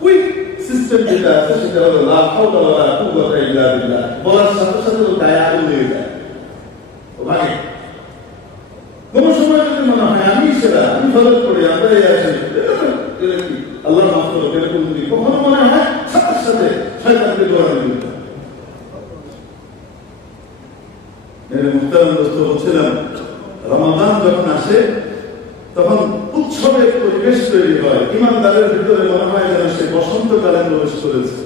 কুইক সিস্টেম যেটা আছে সেটা হলো লা হাওলা ওয়ালা কুওয়াতা ইল্লা বিল্লাহ। বলার সাথে সাথে গায়ে আগুন লেগে যায়। ভাই কোন সময় যদি মনে হয় আমি সেটা, আমি ফজর করি, আমরা এই আছি, আল্লাহ মাফ করো, এরকম যদি কখনো মনে হয়, সাথে সাথে শয়তানকে দৌড়ানি দিব। বলছিলাম রমাদান যখন আসে তখন উৎসবের পরিবেশ তৈরি হয়। ইমানদারের ভিতরে মনে হয় যেন সে বসন্তকালে প্রবেশ করেছে।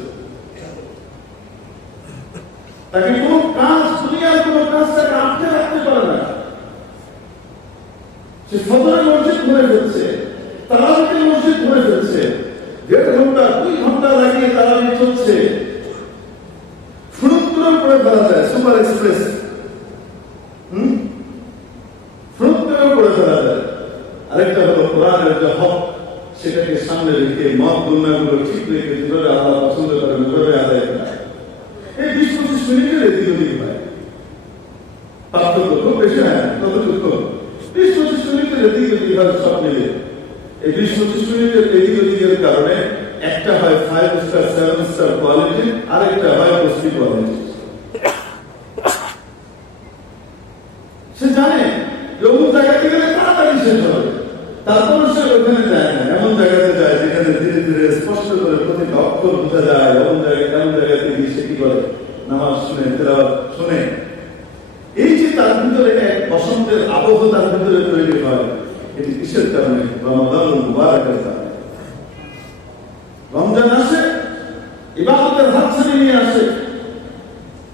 তাকে কোন কাজ, দুনিয়ার কোন কাজ তাকে আটকে রাখতে পারে না। সে ফজরের মসজিদ ঘুরে ফেলছে, তারাবির মসজিদ ঘুরে ফেলছে, 1.5 ঘন্টা 2 ঘন্টা লাগিয়ে তারাবি চলছে। ফুরুত করে ফেলা যায় সুপার এক্সপ্রেস, করে ফেলা যায়। আরেকটা হলো কোরআনের যে হক, সেটাকে সামনে রেখে মত গুণাগুলো ঠিক রেখে যেভাবে আল্লাহ পছন্দ করেন ওইভাবে আদায় করা। এই 20-25 মিনিটের এদিক ওদিক হয়, পার্থক্য খুব বেশি হয় না, কতটুকু 20-25 মিনিটের এদিক ওদিক হয় সব মিলে। এই 20-25 মিনিটের এদিক ওদিকের কারণে একটা হয় 5 স্টার 7 স্টার কোয়ালিটি, আরেকটা হয় কস্টলি কোয়ালিটি। সে জানে অমুক জায়গাতে গেলে তাড়াতাড়ি শেষ হবে, তারপর সে ওখানে যায় না, এমন জায়গাতে যায় যেখানে ধীরে ধীরে স্পষ্ট করে প্রতিটা অক্ষর বোঝা যায়। এমন জায়গাতে গিয়ে সে কি করে, নামাজ শুনে, তেলাওয়াত শুনে। এই যে তার ভিতরে এক বসন্তের আবহ তার ভিতরে তৈরি হয়, এটি কিসের কারণে? রমাদানুল মুবারাকের কারণে। রমজান আসে, ইবাদতের হাত ছাড়িয়ে নিয়ে আসে,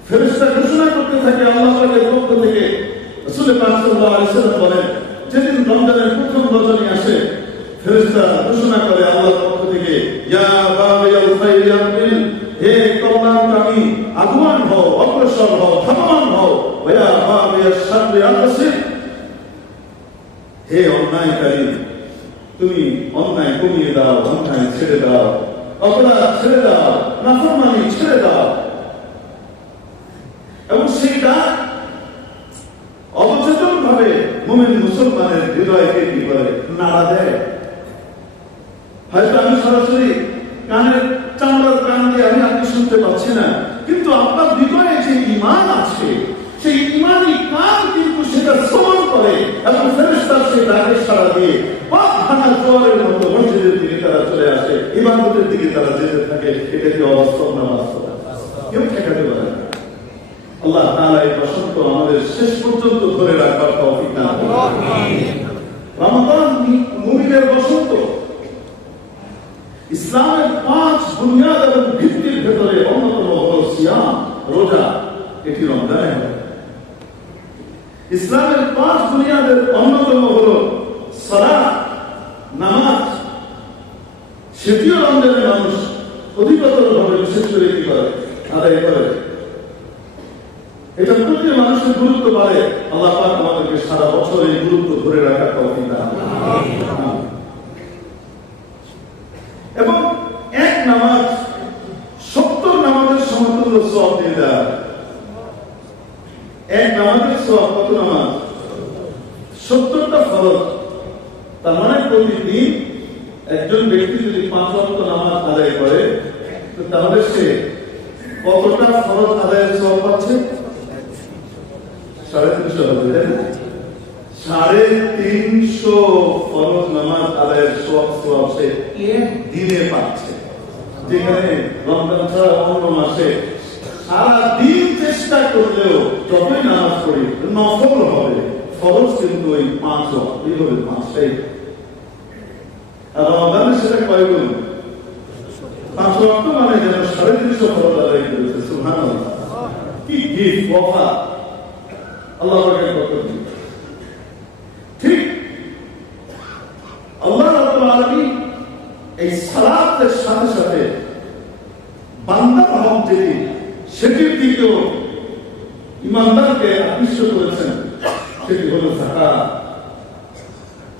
ফেরেশতা ঘোষণা করতে থাকে আল্লাহ পাকের পক্ষ থেকে। রাসূল পাক সাল্লাল্লাহু আলাইহি ওয়াসাল্লাম বলেন, যেদিন রমজানের প্রথম রজনী আসে, ফেরেশতা ঘোষণা করে আল্লাহর পক্ষ থেকে, ইয়া বাগিয়াল খাইরি আকবিল, হে কল্যাণকামী, আগুয়ান হও, অগ্রসর হও, ধাবমান হও, ওয়া বাগিয়াশ শাররি আকসির, হে অন্যায়কারী, তুমি অন্যায় কমিয়ে দাও, অন্যায় ছেড়ে দাও, অপরাধ ছেড়ে দাও, নাফরমানি ছেড়ে দাও। এবং সেইটা অবচেতন ভাবে মুমিন মুসলমানের হৃদয়কে কি করে, নাড়া দেয়। হয়তো আমি সরাসরি কানের চামড়ার কান দিয়ে আপনি শুনতে পাচ্ছি না, কিন্তু আপনার হৃদয়ে যে ঈমান আছে, সেই ঈমানি কান কিন্তু সেটা শ্রবণ করে, এবং ফেরেশতা সেই ডাকে সাড়া দিয়ে পাক ভাঙা জোয়ারের মতো মসজিদের দিকে তারা চলে আসে, ইবাদতের দিকে তারা যেতে থাকে। এটা কি অবাস্তব না বাস্তব? কেউ ঠেকাতে পারে না। আল্লাহ তাআলা এই বসন্ত আমাদের শেষ পর্যন্ত ধরে রাখবার তৌফিক দান করুন। আমিন। রমাদান মুমিনের বসন্ত। ইসলামের 5 বুনিয়াদ এবং ভিত্তির ভেতরে অন্যতম হলো সিয়াম, রোজা। এটি রমজানে হয়। ইসলামের 5 বুনিয়াদের অন্যতম হলো সালাত, নামাজ। সেটিও রমজানে মানুষ অধিকতর ভাবে বিশেষ করে কি করে, আদায় করে। এটা প্রতি মানুষের গুরুত্ব বাড়ে। আল্লাহ পাক আমাদেরকে সারা বছর এই গুরুত্ব ধরে রাখার তৌফিক দান করুন। এবং এক নামাজ 70 নামাজের সমতুল্য সওয়াব দিয়ে দেয়। এক নামাজের সওয়াব কত নামাজ? 70টা ফরজ। তার মানে প্রতিদিন একজন ব্যক্তি যদি 5 ওয়াক্ত নামাজ আদায় করে, তাহলে সে কতটা ফরজ আদায়ের সওয়াব পাচ্ছে? 350 হবে। 350 ফরজ নামাজ আদায়ের সওয়াব সে এক দিনে পাচ্ছে। যেখানে রমজান ছাড়া অন্য মাসে সারা দিন চেষ্টা করলেও যতই নামাজ পড়ি নফল হবে, ফরজ কিন্তু ওই 5 ওয়াক্তই হবে, 5টাই। আর রমজানে সেটা কয় গুণ? 5 ওয়াক্ত মানে যেন 350 ফরজ আদায় করেছে। সুবহানাল্লাহ, কি গিফট, ওয়াফা আল্লাহ পাকের পক্ষ থেকে। ঠিক আল্লাহ রাব্বুল আলামিন এই সালাতের সাথে সাথে বান্দার হক যেটি, সেটির দিকেও ইমানদারকে আকৃষ্ট করেছেন। সেটি হলো যাকাত।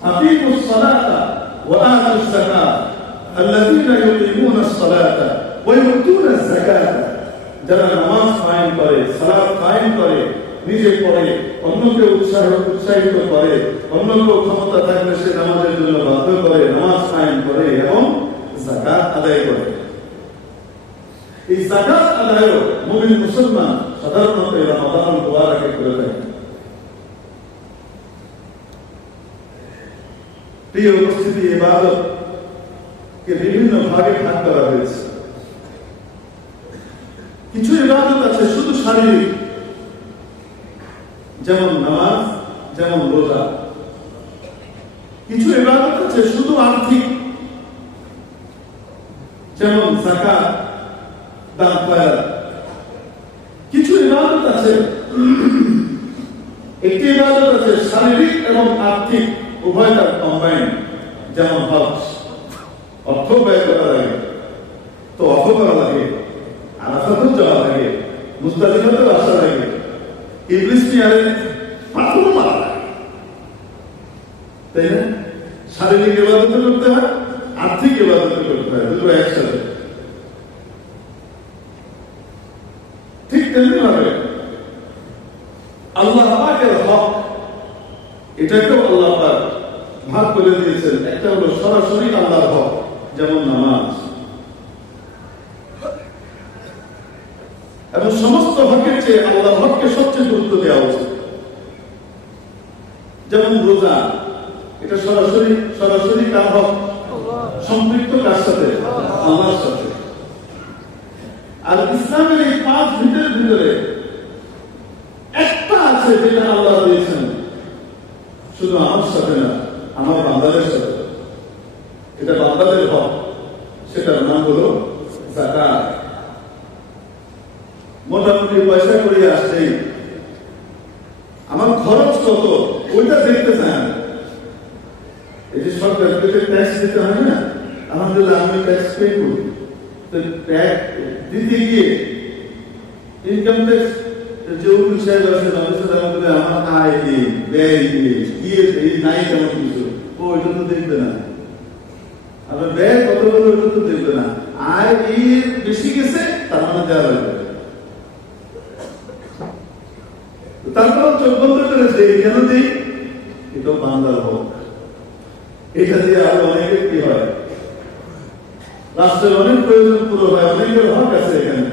আকিমুস সালাতা ওয়া আতুস যাকাত আল্লাযীনা ইউকিমুনাস সালাতা ওয়া ইউতুনাজ যাকাতা যারা নামাজ কায়েম করে, সালাত কায়েম করে, নিজে পড়ে, অন্যকে উৎসাহিত করে, অন্যকে ক্ষমতা থাকলে সে নামাজের জন্য বাধ্য করে, নামাজ কায়েম করে এবং যাকাত আদায় করে। এই যাকাত আদায় মুমিন মুসলমান সাধারণত রমাদান দোয়ার আগে করে থাকে। প্রিয় উপস্থিতি, ইবাদত কে বিভিন্ন ভাগে ভাগ করা হয়েছে। কিছু ইবাদত আছে শুধু শারীরিক, যেমন নামাজ, যেমন রোজা। কিছু ইবাদত আছে শুধু আর্থিক, যেমন যাকাত, দান খয়রাত। কিছু ইবাদত আছে, একটি ইবাদত আছে শারীরিক এবং আর্থিক উভয়টা কম্বাইন, যেমন হজ। অর্থ ব্যয় করা লাগে, তো অর্থ করা লাগে, আরাফাতেও যাওয়া লাগে, মুজদালিফাতেও আসা লাগে, ইবলিস মিয়ারে পাথরও মারা লাগে, তাই না? শারীরিক ইবাদত করতে হয়, আর্থিক ইবাদত করতে হয়, দুটো একসাথে। ঠিক তেমনি ভাবে আল্লাহ পাকের হক, এটাকেও আল্লাহ পাক ভাগ করে দিয়েছেন। একটা হলো সরাসরি আল্লাহর হক, যেমন নামাজ, এবং সমস্ত হকের চেয়ে আল্লাহর হককে সবচেয়ে গুরুত্ব দেওয়া উচিত। যেমন রোজা, এটা সরাসরি কার হক? সম্পৃক্ত কার সাথে? আল্লাহর সাথে। আর ইসলামের এই 5 ভিতরে একটা আছে যেটা আল্লাহ দিয়েছেন শুধু আমার সাথে না, আমার বান্দাদের সাথে। এটা বান্দাদের হক, সেটার নাম হলো যাকাত। মোটামুটি পয়সা করে আসছেই, আমার খরচ কত ওইটা দেখতে চান। এই যে সরকারকে ট্যাক্স দিতে হয় না, আলহামদুলিল্লাহ আমি ট্যাক্স পে করি। তো ট্যাক্স দিতে গিয়ে ইনকাম ট্যাক্স যে উকিল সাহেব আছেন, আমার আয় নেই, ব্যয় নেই, এই নাই তেমন কিছু, ও ওইটা তো দেখবে না। আপনার ব্যয় কত হলো ওইটা তো দেখবে না। আয় এই বেশি গেছে, তার মানে দেওয়া লাগবে। তারপর চোখ বন্ধ করে দেই, কেন দিই? এটা বান্দার হক। এটা দিয়ে আরো অনেকের কি হয়, রাষ্ট্রের অনেক প্রয়োজন পুরো হয়, অনেকের হক আছে এখানে,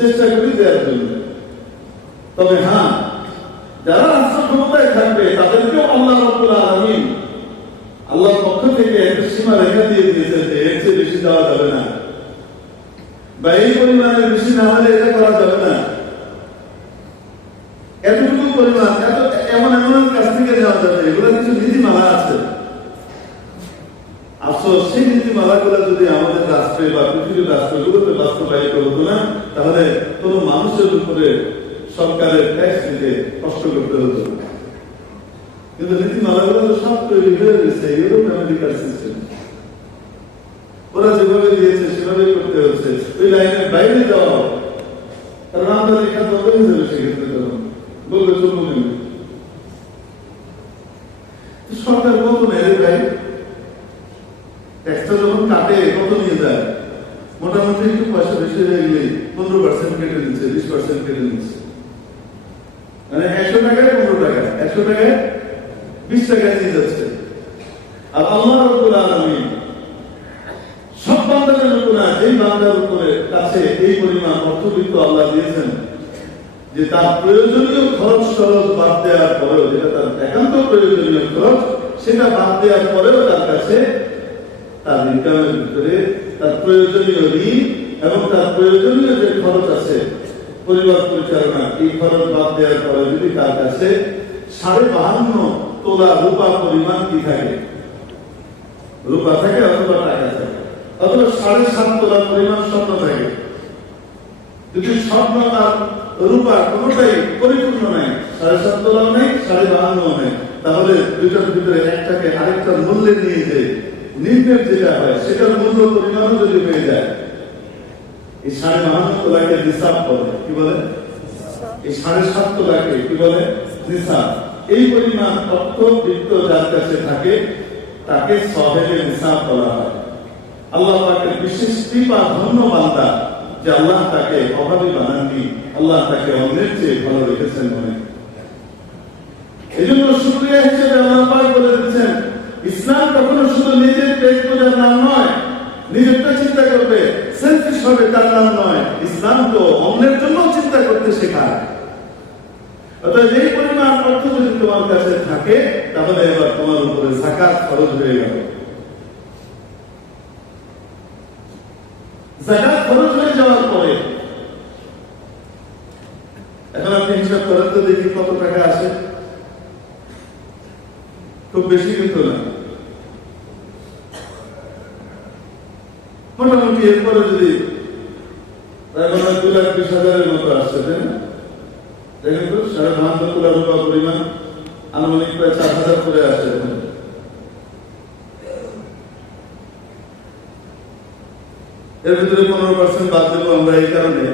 চেষ্টা করি দেওয়ার জন্য। তবে হ্যাঁ, যারা রাষ্ট্র ক্ষমতায় থাকবে তাদেরকেও আল্লাহ রাব্বুল আলামিন আল্লাহর পক্ষ থেকে একটা সীমা রেখা দিয়ে দিয়েছে যে এর চেয়ে বেশি দেওয়া যাবে না, বা এই পরিমাণের বেশি না হলে এটা করা যাবে না। এতটুকু পরিমাণ, এমন কাছ থেকে নেওয়া যাবে, এগুলো কিছু নীতিমালা আছে। আসলে সেই নীতিমালাগুলো যদি আমাদের রাষ্ট্রে বা পৃথিবীর রাষ্ট্রগুলোতে বাস্তবায়িত হতো না, তাহলে কোন মানুষের উপরে সরকারের ট্যাক্স দিতে কষ্ট করতে হতো। কিন্তু নীতিমালাগুলো তো সব তৈরি হয়ে গেছে, ইউরোপ আমেরিকার সিস্টেম। ওরা যেভাবে দিয়েছে সেভাবে করতে হচ্ছে, ওই লাইনের বাইরে যাওয়া হবে। কারণ আমদানি খাত বন্ধ হয়ে যাবে সেক্ষেত্রে, তখন বলবে চলুন। সরকার কত নেয় ভাই? ট্যাক্সটা যখন কাটে কত নিয়ে যায়? মোটামুটি একটু পয়সা বেশি হয়ে গেলে 15% কেটে দিচ্ছে, 20% কেটে দিচ্ছে। মানে 100 টাকায় 15 টাকা, 100 টাকায় 20 টাকা নিয়ে যাচ্ছে। আর আল্লাহ রাব্বুল আলামিন সব বান্দাদের উপর না, যেই বান্দার উপরে কাছে এই পরিমাণ অর্থবিত্ত আল্লাহ দিয়েছেন যে তার প্রয়োজনীয় খরচ বাদ দেওয়ার পরেও, যেটা তার একান্ত প্রয়োজনীয় খরচ, সেটা বাদ দেওয়ার পরেও তার কাছে তার ইনকামের ভিতরে তার প্রয়োজনীয় ঋণ এবং তার প্রয়োজনীয় যে খরচ আছে পরিবার পরিচালনা, এই খরচ বাদ দেওয়ার পরে যদি তার কাছে 52.5 তোলা রূপা পরিমাণ কি থাকে, রূপা থাকে অথবা টাকা থাকে, অথবা 7.5 তোলা পরিমাণ স্বর্ণ থাকে। যদি স্বর্ণ আর রূপা কোনোটাই পরিপূর্ণ নাই, 7.5 তোলাও নেই, 52.5 নেই, তাহলে দুইটার ভিতরে একটাকে আরেকটার মূল্যে নিয়ে যে নিম্নের যেটা হয় সেটার মূল্য পরিমাণও যদি হয়ে যায়, এই 52.5 তোলাকে নিসাব বলে। কি বলে? এই 7.5 তোলাকে কি বলে? নিসাব। এই পরিমাণ অর্থ বৃত্ত যার কাছে থাকে তাকে সাহেবে নিসাব বলা হয়। আল্লাহ পাকের বিশেষ কৃপা ধন্য বান্দা যে আল্লাহ তাকে অভাবী বানাননি, আল্লাহ তাকে অন্যের চেয়ে ভালো রেখেছেন মনে। এই জন্য শুকরিয়া হিসেবে আল্লাহ পাক বলে দিচ্ছেন, ইসলাম কখনো শুধু নিজের পেট পূজার নাম নয়, নিজেরটা চিন্তা করবে, সেলফিশ হবে তার নাম নয়। ইসলাম তো অন্যের জন্য চিন্তা করতে শেখায়। অর্থাৎ এই পরিমাণ অর্থ যদি তোমার কাছে থাকে, তাহলে এবার তোমার উপরে যাকাত খরচ হয়ে গেল। যাকাত খরচ হয়ে যাওয়ার পরে এখন আপনি হিসাব করেন তো দেখি কত টাকা আসে। খুব বেশি কিন্তু না, মোটামুটি এরপরে যদি 2,20,000-এর মতো আসছে, তাই না? দেখেন তো 7.5 কোটি টাকা পরিমাণ, আনুমানিক প্রায় 4,000 করে আসছে। এর ভিতরে 15% বাদ দেবো আমরা এই কারণে,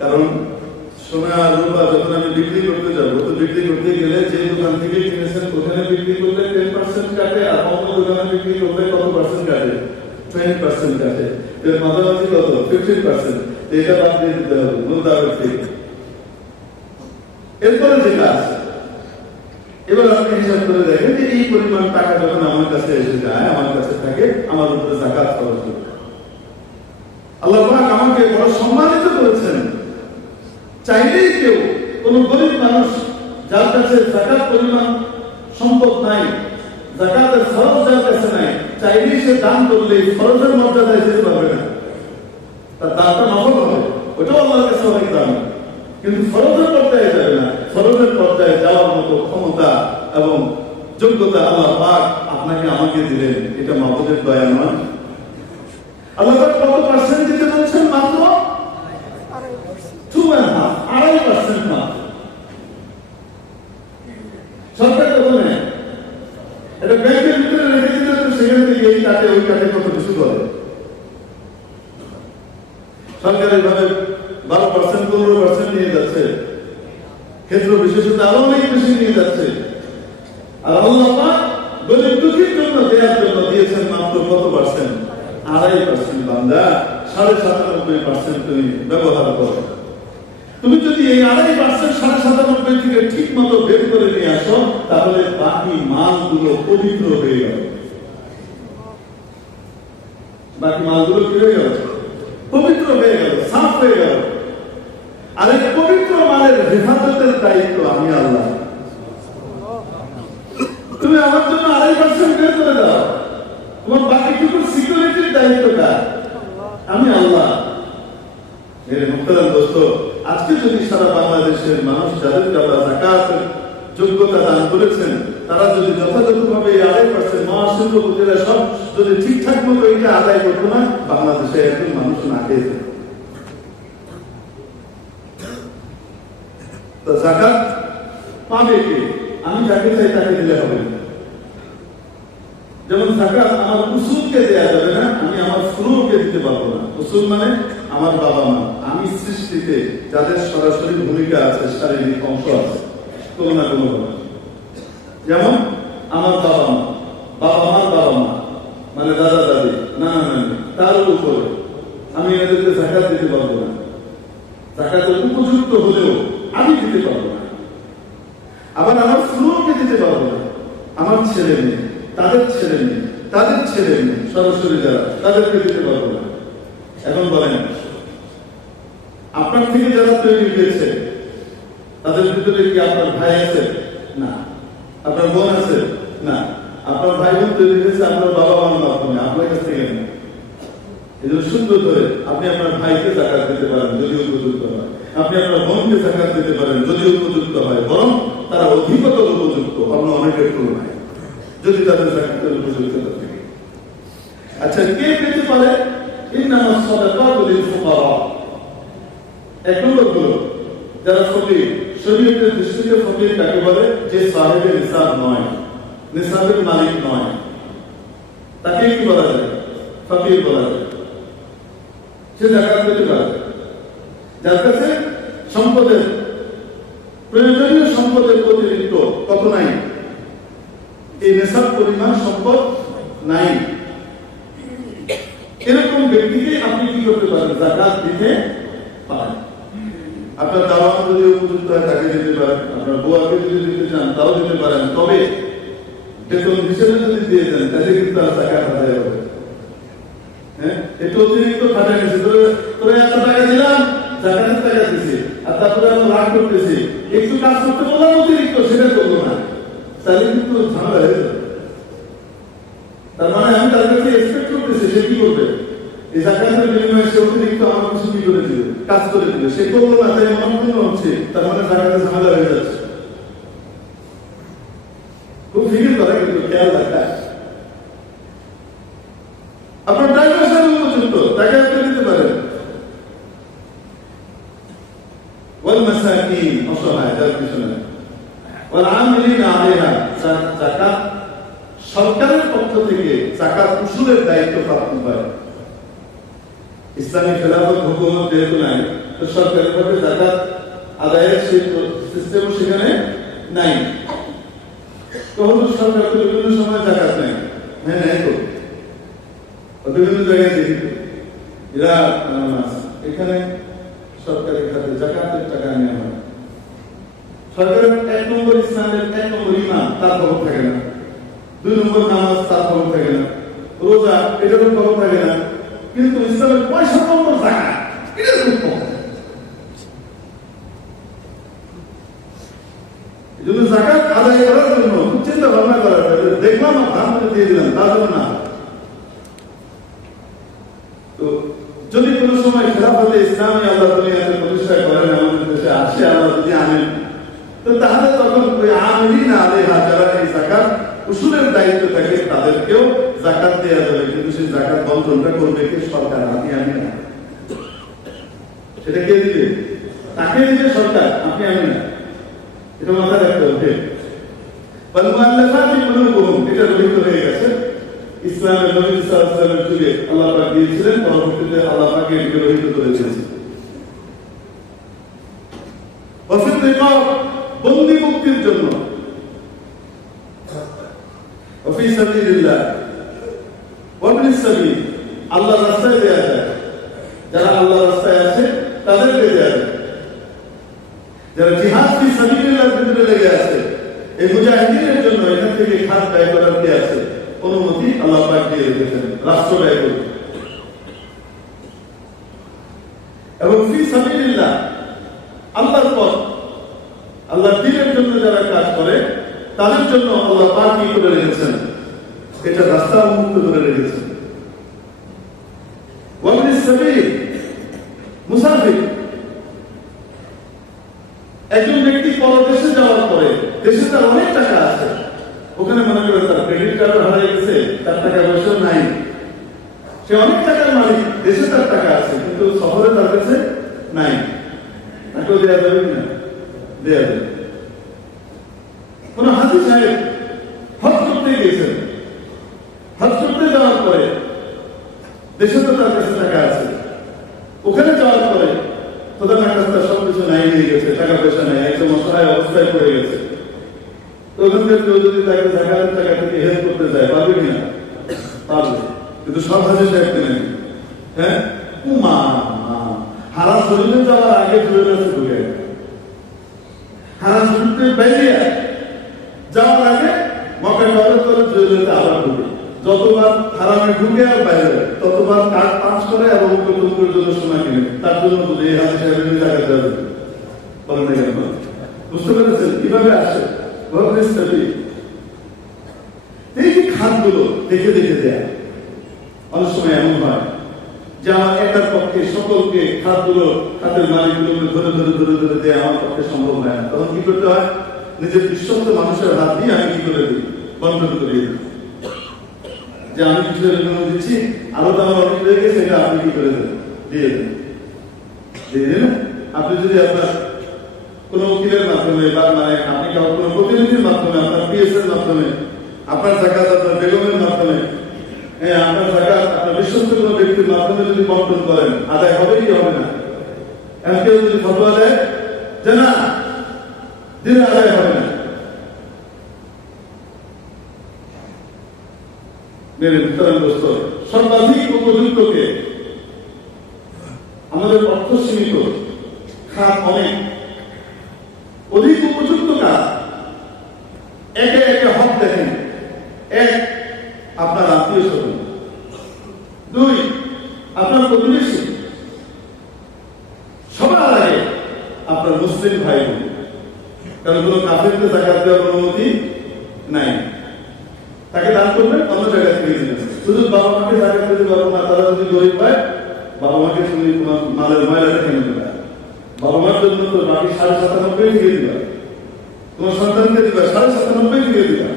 কারণ সোনা আর রূপা যখন আমি বিক্রি করতে যাবো, তো বিক্রি করতে গেলে যে দোকান থেকে কিনেছেন ওখানে বিক্রি করলে 10% কাটে, আর অন্য দোকানে বিক্রি করলে কত পার্সেন্ট কাটে? 20% কাটে। এর মাঝামাঝি কত? 15%। এটা বাদ দিয়ে দিতে হবে মোতাবেক থেকে। এরপরে যেটা আছে, এবার আপনি হিসাব করে দেখেন যে এই পরিমাণ টাকা যখন আমার কাছে এসে যায়, আমার কাছে থাকে, আমার উপরে যাকাত খরচ হবে। আল্লাহ পাক আমাকে বড় সম্মানিত করেছেন। চাইলেই কেউ, কোন গরিব মানুষ যার কাছে যাকাত পরিমাণ সম্পদ নাই, যাকাতের ফরজ যার কাছে নাই, চাইলেই সে দান করলে ফরজের মর্যাদায় যেতে পারবে না। তার দানটা নফল হবে, ওটাও আল্লাহর কাছে অনেক দাম, কিন্তু ফরজের পর্যায়ে যাবে না। ফরজের পর্যায়ে যাওয়ার মতো ক্ষমতা এবং যোগ্যতা আল্লাহ পাক আপনাকে আমাকে দিলেন। এটা মাবুদের দয়া নয়? আল্লাহ পাক কত পার্সেন্ট দিতে বলছেন? মাত্র 2.5% মাত্র। সরকার তো বলে এটা ব্যাংকের ভিতরে রেখে দিলে তো সেখান থেকে এই কাটে ওই কাটে কত কিছু করে। সরকার এইভাবে 12%, 15% নিয়ে যাচ্ছে, ক্ষেত্র বিশেষত আরো অনেক বেশি নিয়ে যাচ্ছে। আর আল্লাহ পাক গরিব দুঃখীর জন্য দেওয়ার জন্য দিয়েছেন মাত্র কত পার্সেন্ট? 2.5%। বান্দা 97.5% তুমি ব্যবহার করো। তুমি যদি এই 2.5%, 97.5 থেকে ঠিক মতো বের করে নিয়ে আসো, তাহলে বাকি মালগুলো পবিত্র হয়ে গেল। বাকি মালগুলো কি হয়ে গেল? পবিত্র হয়ে গেল, সাফ হয়ে গেল। আর এই পবিত্র মালের হেফাজতের দায়িত্ব আমি আল্লাহ। তুমি আমার জন্য 2.5% বের করে দাও, তোমার বাকিটুকুর সিকিউরিটির দায়িত্বটা আমি আল্লাহ। মেরে মুহতারাম দোস্ত, আজকে যদি সারা বাংলাদেশের মানুষ যাদেরকে আল্লাহ যাকাতের যোগ্যতা দান করেছেন, তারা যদি যথাযথভাবে 2.5% মহাসিদ্ধ উপজেলা সব যদি ঠিকঠাক মতো এটা আদায় করতো না, বাংলাদেশে একজন মানুষ না খেয়ে যেত। তো যাকাত পাবে কে? আমি যাকে চাই তাকে দিলে হবে না। যেমন যাকাত আমার উসুলকে দেয়া যাবে না, আমি আমার ফুরুকে দিতে পারবো না। উসুল মানে আমার বাবা মা, আমি সৃষ্টিতে যাদের সরাসরি ভূমিকা আছে, শারীরিক অংশ আছে কোনো না কোনো ভাবে। যেমন আমার বাবা মা, বাবা মার বাবা মা মানে দাদা দাদি, নানা নানি, তার উপরে আমি এদেরকে যাকাত দিতে পারবো না। যাকাতের উপযুক্ত হলেও আমি দিতে পারবো না। আবার আমার ফুরুকে দিতে পারবো না। আমার ছেলে মেয়ে, তাদের ছেলে মেয়ে, তাদের ছেলে মেয়ে, সরাসরি যারা, তাদেরকে দিতে পারবো না। এখন বলেন, আপনার থেকে যারা তৈরি হয়েছে তাদের ভিতরে কি আপনার ভাই আছে? না। আপনার বোন আছে? না। আপনার ভাই বোন তৈরি হয়েছে আপনার বাবা মার মাধ্যমে, আপনার কাছ থেকে না। এই জন্য সুন্দর করে আপনি আপনার ভাইকে যাকাত দিতে পারেন যদি উপযুক্ত হয়, আপনি আপনার বোনকে যাকাত দিতে পারেন যদি উপযুক্ত হয়, বরং তারা অধিকতর উপযুক্ত অন্য অনেকের তুলনায়, যদি তাদের যাকাতের উপযুক্ততা থাকে। আচ্ছা, কে পেতে পারে? ইন্নামাস সাদাকাতু লিল ফুকারা। এক নম্বর হলো যারা ফকির। শরীয়তের দৃষ্টিতে ফকির কাকে বলে? যে সাহেবের নিসাব নয়, নিসাবের মালিক নয়, তাকে কি বলা যায়? ফকির বলা যায়। সে যাকাত পেতে পারে। যার কাছে সম্পদের, প্রয়োজনীয় সম্পদের অতিরিক্ত কত নাই, এই নিসাব পরিমাণ সম্পদ নাই, এরকম ব্যক্তিকে আপনি কি করতে পারেন? জাকাত দিতে পারেন। আপনার দাওয়াত যদি উপযুক্ত হয় তাকে দিতে পারেন, আপনার বউকে যদি দিতে চান তাও দিতে পারেন, তবে বেতন হিসেবে যদি দিয়ে দেন তাহলে কিন্তু আর জাকাত আদায় হবে। হ্যাঁ, একটু অতিরিক্ত খাটাই নিয়েছে, তোরা এত টাকা দিলাম, জাকাতের টাকা দিছি, আর তারপরে আমি রাগ করতেছি, একটু কাজ করতে বললাম অতিরিক্ত, সেটা করবো না, তাহলে কিন্তু ঝামেলা হয়ে যাবে। তার মানে আমি তার কাছে এক্সপেক্ট করতেছি সে কি করবে, এই জাকাতের বিনিময়ে সে অতিরিক্ত আমার কিছু কি করে দিবে, কাজ করে দিবে, সে করলো না, তাই মনে হচ্ছে তার মানে জাকাতের ঝামেলা হয়ে যাচ্ছে। খুব ফিকির করে, কিন্তু খেয়াল রাখা আপনার ড্রাইভার সাহেব উপযুক্ত, তাকে আপনি দিতে পারেন। ওয়াল মাসাকিন, অসহায় যার পিছনে, ওয়াল আমিলিনা আলাইহা, যাকাত সরকারের পক্ষ থেকে যাকাত উসুলের দায়িত্ব প্রাপ্ত হয়। ইসলামী খেলাফত হুকুমত যেহেতু নাই, তো সরকারি ভাবে যাকাত আদায়ের সেই সিস্টেম সেখানে নাই। তো হুজুর সরকার তো বিভিন্ন সময় যাকাত নেয়, হ্যাঁ নেয় তো, বিভিন্ন জায়গায় দেখি এরা এখানে সরকারি খাতে যাকাতের টাকা নেওয়া হয়। সরকারের 1 নম্বর ইসলামের 1 নম্বর ইমাম, তার খবর থাকে না। 2 নম্বর নামাজ, তার খবর থাকে না। রোজা, এটারও খবর থাকে না। কিন্তু ইসলামের 65 নম্বর জাকাত, এটা খুব কম। এজন্য জাকাত আদায় করার জন্য খুব চিন্তা ভাবনা করা, দেখলাম দাম দিয়ে দিলাম, তার জন্য না। তো যদি কোন সময় খেলাফতে ইসলামী আল্লাহ দুনিয়াতে প্রতিষ্ঠা করেন, আমাদের দেশে আসে, আল্লাহ যদি আনেন, তো তাহলে তখন ওই আমিলিনা আলাইহা, যারা এই যাকাত উসুলের দায়িত্ব থাকে, তাদেরকেও যাকাত দেওয়া যাবে। কিন্তু সেই যাকাত বন্টনটা করবে কে? সরকার, আপনি আমি না। সেটা কে দিবে? তাকে দিবে সরকার, আপনি আমি না। এটা মাথায় রাখতে হবে। ওয়াল মুআল্লাফাতি কুলুবুহুম, এটা রহিত হয়ে গেছে। ইসলামের নবী সাল্লাল্লাহু আলাইহি ওয়াসাল্লামের যুগে আল্লাহ পাক দিয়েছিলেন, পরবর্তীতে আল্লাহ পাক এটাকে রহিত করে দিয়েছেন। ওয়াফিল রিকাব, বন্দী মুক্তির জন্য। ওয়াফি সাবিলিল্লাহ, ওয়াবনিস সাবিল, আল্লাহর রাস্তায় দেয়া যায়। যারা আল্লাহর রাস্তায় আছে তাদেরকে দেয়া যায়। যারা জিহাদ ফি সাবিলিল্লাহর ভিতরে লেগে আছে, এই মুজাহিদিনের জন্য এখান থেকে খাত ব্যয় করার কে আছে? অনুমতি আল্লাহ পাক দিয়ে রেখেছেন, রাষ্ট্র ব্যয় করতে। এবং ফি সাবিলিল্লাহ, আল্লাহর পথ, আল্লাহর দ্বীনের জন্য যারা কাজ করে তাদের জন্য আল্লাহ পাক কি করে রেখেছেন? এটা রাস্তা উন্মুক্ত করে রেখেছেন। ওয়াবনিস সাবিল, মুসাফির, একজন ব্যক্তি পরদেশে যাওয়ার পরে, দেশে তার অনেক টাকা আছে, ওখানে মনে করে তার ক্রেডিট কার্ড হারিয়ে গেছে, তার টাকা পয়সা নাই, সে অনেক টাকার মালিক, দেশে তার টাকা আছে, কিন্তু শহরে তার কাছে নাই, তাকেও দেওয়া যাবে কিনা? দেওয়া যাবে। কোন হাজি সাহেব হজ করতে গিয়েছেন, হজ করতে যাওয়ার পরে দেশে তো তার কাছে টাকা আছে, ওখানে যাওয়ার পরে প্রধান রাস্তা সবকিছু নাই হয়ে গেছে, টাকা পয়সা নাই, একদম অসহায় অবস্থায় পড়ে গেছে। তো ওখানকার কেউ যদি তাকে জাকাতের টাকা থেকে হেল্প করতে যায়, পারবে কিনা? পারবে, কিন্তু সব হাজি সাহেবকে নেই। হ্যাঁ, হারাম শরীরে যাওয়ার আগে শরীর আছে ঢুকে, হারাম শরীরে বাইরে যাওয়ার আগে মক্কা করার পরে জরুরিতে আবার ঢুকে, যতবার হারামে ঢুকে আর বাইরে ততবার কার্ড পাস করে এবং নতুন জন্য সময় কিনে, তার জন্য বলে এই হাজি সাহেবের টাকা দেওয়া যাবে। বলেন না কেন? বুঝতে পেরেছেন কিভাবে আসে? এই যে খাতগুলো দেখে দেখে দেয়, অনেক সময় এমন হয় যে আমার একার পক্ষে সকলকে খাতগুলো, খাতের মালিকগুলো ধরে ধরে ধরে ধরে দেয়, আমার পক্ষে সম্ভব হয় না। তখন কি করতে হয়? নিজের বিশ্বস্ত মানুষের হাত দিয়ে আমি কি করে দিই? বন্টন করে দিই, যে আমি কিছু দিচ্ছি, আরো তো আমার অনেক হয়ে গেছে, এটা আপনি কি করে দেন? দিয়ে দেন, দিয়ে দেন। আপনি যদি আপনার কোন উকিলের মাধ্যমে বা মানে আপনি কোন প্রতিনিধির মাধ্যমে, আপনার পিএস এর মাধ্যমে, আপনার জাকাত আপনার বেগমের মাধ্যমে, হ্যাঁ আপনার জাকাত আপনার বিশ্বস্ত কোন ব্যক্তির মাধ্যমে যদি বন্টন করেন, আদায় হবে কি হবে না? এমন কেউ যদি ফতোয়া দেয় যে না দিনে আদায় হবে না, মেরে মুহতারাম দোস্ত, সর্বাধিক উপযুক্তকে আমাদের অর্থ সীমিত, খাত অনেক, অধিক উপযুক্ত কাজ। একে একে হক দেখেন। এক, আপনার আত্মীয় স্বজন। দুই, আপনার প্রতিবেশী। সবার আগে আপনার মুসলিম ভাই বোন, কারণ কোনো কাফেরকে যাকাত দেওয়ার অনুমতি নাই। তাকে দান করবেন, অন্য জায়গা থেকে দিবেন। শুধু বাবা মাকে যাকাত দিতে পারবো না, তারা যদি গরিব হয় বাবা মাকে তুমি তোমার মালের ময়লাটা কিনে দেবে। বাবা মার জন্য তো বাকি 97.5 থেকে দিবা, তোমার সন্তানকে দিবা 97.5 থেকে দিবা,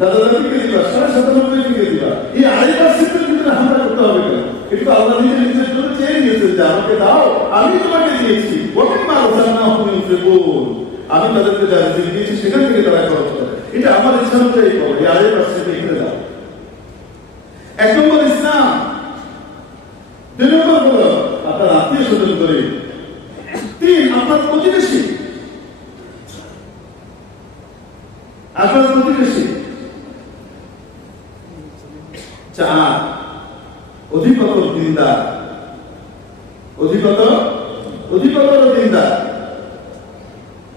দাদা দাদিকে দিবা 97.5 থেকে দিবা। এই 2.5% ভিতরে হামলা করতে হবে কেন? এটা তো আল্লাহ নিজের জন্য চেয়ে নিয়েছে যে আমাকে দাও, আমি তোমাকে দিয়েছি। আমি তাদেরকে যা দিয়েছি সেখান থেকে তারা খরচ করে, এটা আমার ইচ্ছা অনুযায়ী করো। এই 2.5% এখানে দাও। 1 নম্বর ইসলাম। 2 নম্বর হলো আপনার আত্মীয় স্বজন করে। 3, আপনার প্রতিবেশী। আপনার প্রতিবেশী। 4, অধিকতর দিনদার। অধিকতর দিনদার।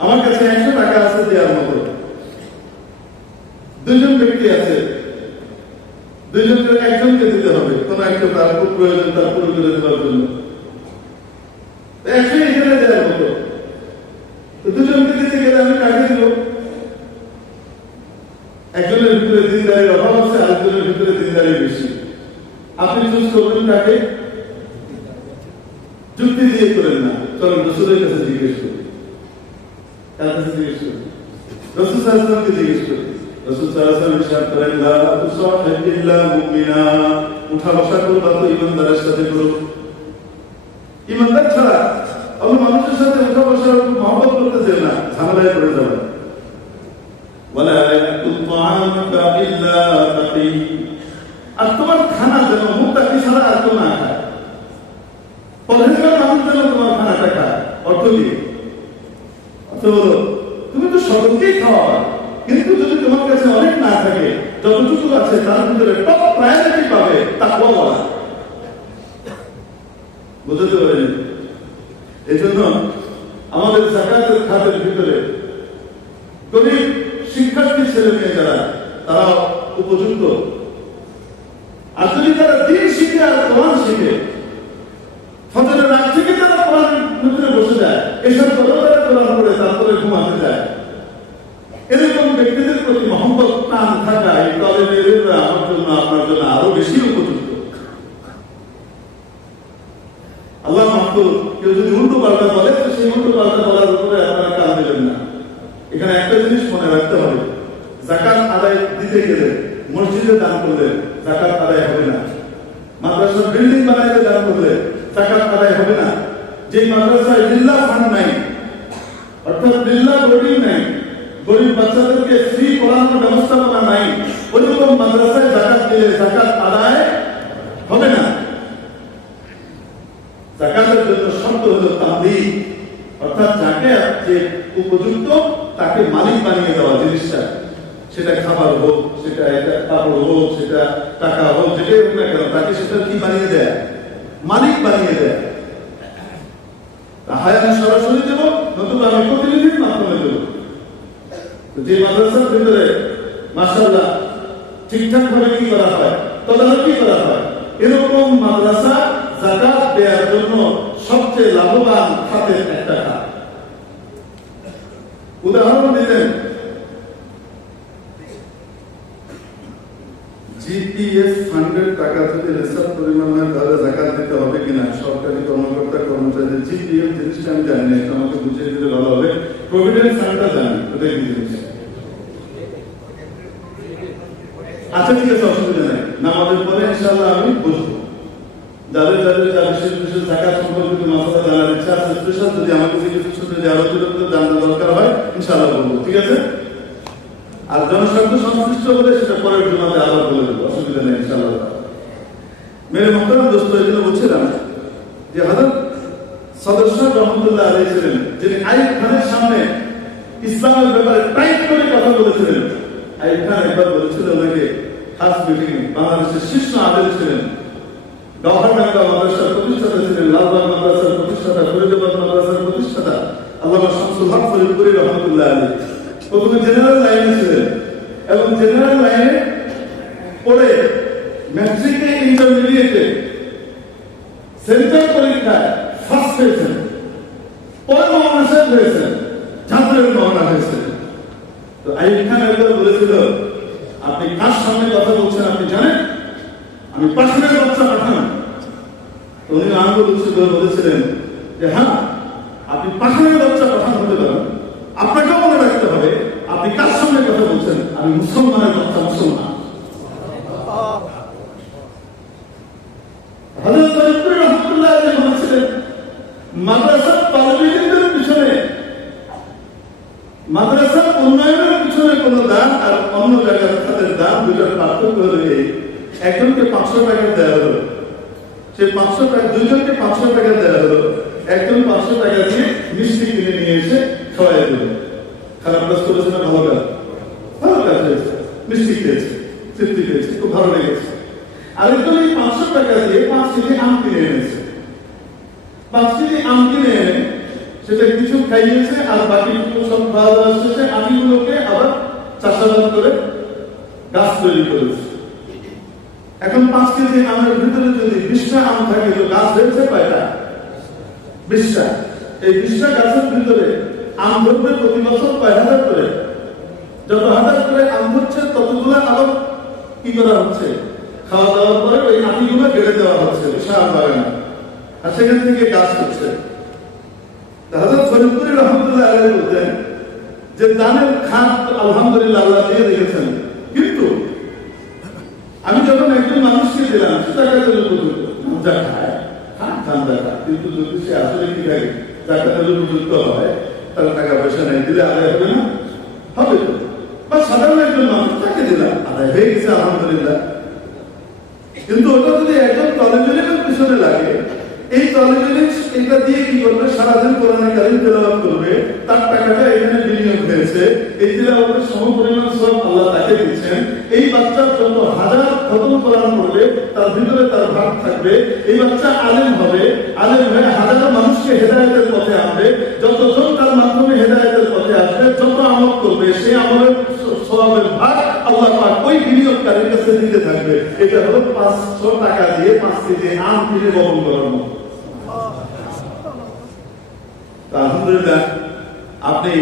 আমার কাছে 100 টাকা আছে দেওয়ার মতো, 2 জন ব্যক্তি আছে, 2 জনের একজনকে দিতে হবে, কোন একটা তার খুব প্রয়োজন, তার পুরো করে দেওয়ার জন্য 100 এখানে দেওয়ার মতো। তো 2 জনকে দিতে গেলে আমি কাকে দিব? একজনের ভিতরে দিনদারির অভাব আছে, আরেকজনের ভিতরে দিনদারি বেশি। আপনি চুজ করবেন কাকে? যুক্তি দিয়ে করেন না, চলেন রাসূলের কাছে জিজ্ঞেস করি। কার কাছে জিজ্ঞেস করি? রাসূল সাল্লাল্লাহু আলাইহি ওয়াসাল্লামকে জিজ্ঞেস করি। রাসূল সাল্লাল্লাহু আলাইহি ওয়াসাল্লাম ইরশাদ করেন, লা তুসাহিব ইল্লা মুমিনা। উঠা বসা করবা তো ঈমানদারের সাথে করো। ঈমানদার ছাড়া অন্য মানুষের সাথে উঠা বসা মহব্বত করতে চায় না, ঝামেলায় পড়ে যাবে। ওয়ালা ইয়াকুল তাআমাকা ইল্লা তাকী। আর তোমার খানা যেন মুত্তাকি ছাড়া আর কেউ না খায়। পরহেজগার মানুষ যেন তোমার খানাটা খায়। অর্থ কি? অর্থ হলো তুমি তো সকলকেই খাওয়া, কিন্তু যদি তোমার কাছে অনেক না থাকে, যতটুকু আছে তার ভিতরে টপ প্রায়োরিটি পাবে তাকওয়া বলা। বুঝতে পারেন? এই জন্য আমাদের যাকাতের খাতের ভিতরে গরিব শিক্ষার্থী ছেলে মেয়ে যারা, তারা উপযুক্ত। আর যদি তারা দিন শিখে আর কোরআন শিখে, ফজরের রাত থেকে তারা কোরআনের ভিতরে বসে যায়, এসব করেও তারা কোরআন পড়ে তারপরে ঘুমাতে যায়, এরকম ব্যক্তিদের প্রতি মহব্বত টান থাকা এই তালেবেরা আমার জন্য আপনার জন্য আরো বেশি উপযুক্ত। আল্লাহ মাহফুজ। কেউ যদি উল্টো পাল্টা বলে, তো সেই উল্টো পাল্টা বলার উপরে আপনারা কান দেবেন না। এখানে একটা জিনিস মনে রাখতে হবে, যাকাত আদায় দিতে গেলে মসজিদে দান করলে যাকাত আদায় হবে না। মাদ্রাসার বিল্ডিং বানাইতে দান করলে যাকাত আদায় হবে না। যে মাদ্রাসায় লিল্লাহ ফান্ড নাই, অর্থাৎ লিল্লাহ বোর্ডিং নাই, গরিব বাচ্চাদেরকে ফ্রি পড়ানোর ব্যবস্থাপনা নাই, ওইরকম মাদ্রাসায় যাকাত দিলে যাকাত আদায় হবে না। যাকাতের জন্য শর্ত হলো তামলিক, অর্থাৎ যাকে যে উপযুক্ত তাকে মালিক বানিয়ে দেওয়া জিনিসটা, সেটা খাবার হোক, সেটা কাপড় হোক, সেটা টাকা হোক, যেটাই হোক না কেন, তাকে সেটা কি বানিয়ে দেয়? মালিক বানিয়ে দেয়। হয় আমি সরাসরি দেব, নতুবা আমি প্রতিনিধির মাধ্যমে দেব। যে মাদ্রাসার ভিতরে মাশাআল্লাহ ঠিকঠাক ভাবে কি করা হয়, তদারকি করা হয়, এরকম মাদ্রাসা যাকাত দেওয়ার জন্য সবচেয়ে লাভবান খাতের একটা খাত। উদাহরণ দিলেন, জিপিএস ফান্ডের টাকা যদি রিসার্ভ পরিমাণ হয় তাহলে যাকাত দিতে হবে কিনা? সরকারি কর্মকর্তা কর্মচারীদের জিপিএফ জিনিসটা আমি জানি না, আমাকে বুঝিয়ে দিলে ভালো হবে। প্রভিডেন্ট ফান্ডটা জানি, ওটা কি জিনিস? আচ্ছা ঠিক আছে, অসুবিধা নেই, নামাজের পরে ইনশাআল্লাহ আমি বুঝবো। যাদের যাদের বিশেষ বিশেষ যাকাত সম্পর্কিত মাসলা জানার ইচ্ছা আছে, স্পেশাল যদি আমাকে জিজ্ঞেস করতে যে আরো জানার দরকার হয়, ইনশাআল্লাহ বলবো, ঠিক আছে? আর জনস্বার্থ সংশ্লিষ্ট হলে সেটা পরের জমাতে আবার বলে দেবো, অসুবিধা নেই ইনশাআল্লাহ। মেরে মোহতারাম দোস্ত, এই জন্য বলছিলাম যে হযরত সদস্য রহমতুল্লাহ আলাইহি ছিলেন, যিনি আইয়ুব খানের সামনে ইসলামের ব্যাপারে টাইট করে কথা বলেছিলেন। আইয়ুব খান একবার বলেছিল ওনাকে খাস মিটিং, বাংলাদেশের শীর্ষ আলেম ছিলেন, গভর্নমেন্ট মাদ্রাসার প্রতিষ্ঠাতা ছিলেন, লালবাগ মাদ্রাসার প্রতিষ্ঠাতা, ফরিদাবাদ মাদ্রাসার প্রতিষ্ঠাতা আল্লামা শামসুল হক ফরিদপুরি রহমতুল্লাহ আলাইহি। প্রথমে জেনারেল লাইনে ছিলেন এবং জেনারেল লাইনে পড়ে ম্যাট্রিকে, ইন্টারমিডিয়েটে, সেন্টার পরীক্ষায় ফার্স্ট পেয়েছেন, পরে মহানা সাহেব হয়েছেন, ছাত্রের মহানা হয়েছেন। তো আইয়ুব খান একবার বলেছিল, আপনি কার সামনে কথা বলছেন আপনি জানেন? আমি পাঠানের বাচ্চা পাঠান। তো উনি আঙ্গুল উঁচু করে বলেছিলেন যে হ্যাঁ, আপনি পাঠানের বাচ্চা পাঠান হতে পারেন, আপনাকেও মনে রাখতে হবে আপনি কার সামনে কথা বলছেন, আমি মুসলমানের বাচ্চা, মুসলমান। হযরত ফরিদপুরি রহমাতুল্লাহ আলাইহি বলেছিলেন, মাদ্রাসার তালিবীদের পিছনে, মাদ্রাসার উন্নয়নের পিছনে কোনো দান আর অন্য জায়গার তাদের দান দুটার পার্থক্য হলো এই, একজনকে 500 টাকা দেওয়া হলো, সে 500 টাকা, দুইজনকে 500 টাকা দেওয়া হলো, একজন 500 টাকা দিয়ে মিষ্টি কিনে নিয়ে এসে খাওয়াই দিল। খারাপ কাজ করেছে না ভালো কাজ? ভালো কাজ হয়েছে, মিষ্টি খেয়েছে, তৃপ্তি পেয়েছে, খুব ভালো লেগেছে। আরেকজন এই 500 টাকা দিয়ে 5 কেজি আম কিনে এনেছে, 5 কেজি আম কিনে এনে সেটা কিছু খাইয়েছে, আর বাকিটুকু সব খাওয়া দাওয়া শেষে আমগুলোকে আবার চাষাবাদ করে গাছ তৈরি করেছে। এখন 5 কেজি আমের ভিতরে যদি 20টা আম থাকে, তো গাছ হয়েছে কয়টা? 20টা। এই 20টা গাছের ভিতরে আম ধরবে প্রতি বছর কয় হাজার করে? যত হাজার করে আম ধরছে ততগুলো আবার কি করা হচ্ছে? খাওয়া দাওয়ার পরে ওই আটিগুলো কেটে দেওয়া হচ্ছে বিশাল বাগানে, আর সেখান থেকে গাছ হচ্ছে। হযরত ফরিদপুরি রহমতুল্লাহ আলাইহি বলতেন যে দানের খাত আলহামদুলিল্লাহ আল্লাহ দিয়ে রেখেছেন, কিন্তু আমি যখন একজন মানুষকে দিলাম সে জাকাতের উপযুক্ত, যা খায় খান জাকাত, কিন্তু যদি সে আসলে কি থাকে জাকাতের উপযুক্ত হয়, তার টাকা পয়সা নেই, দিলে আদায় হবে না? হবে তো। বা সাধারণ একজন মানুষ, তাকে দিলাম, আদায় হয়ে গেছে আলহামদুলিল্লাহ। কিন্তু ওটা যদি একজন তালিবুল ইলমের পিছনে লাগে, এই তালিবুল ইলম এটা দিয়ে কি করবে? সারাদিন কোরআন কারীম তেলাওয়াত করবে, তার টাকাটা এখানে বিনিয়োগ হয়েছে, এই তেলাওয়াতের সমপরিমাণ সওয়াব আল্লাহ তাকে দিচ্ছেন। এই বাচ্চার যত হাজার খতম কোরআন পড়বে তার ভিতরে তার ভাগ থাকবে। এই বাচ্চা আলেম হবে, আলেম হয়ে হাজারো মানুষকে হেদায়েতের পথে আনবে, যতজন তার মাধ্যমে হেদায়েতের পথে আসবে, যত আমল করবে, সেই আমলের সওয়াবের ভাগ আল্লাহ পাক ওই বিনিয়োগকারীর কাছে দিতে থাকবে। এটা হলো 500 টাকা দিয়ে 5 কেজি আম কিনে বপন করানো। আলহামদুলিল্লাহ, আপনি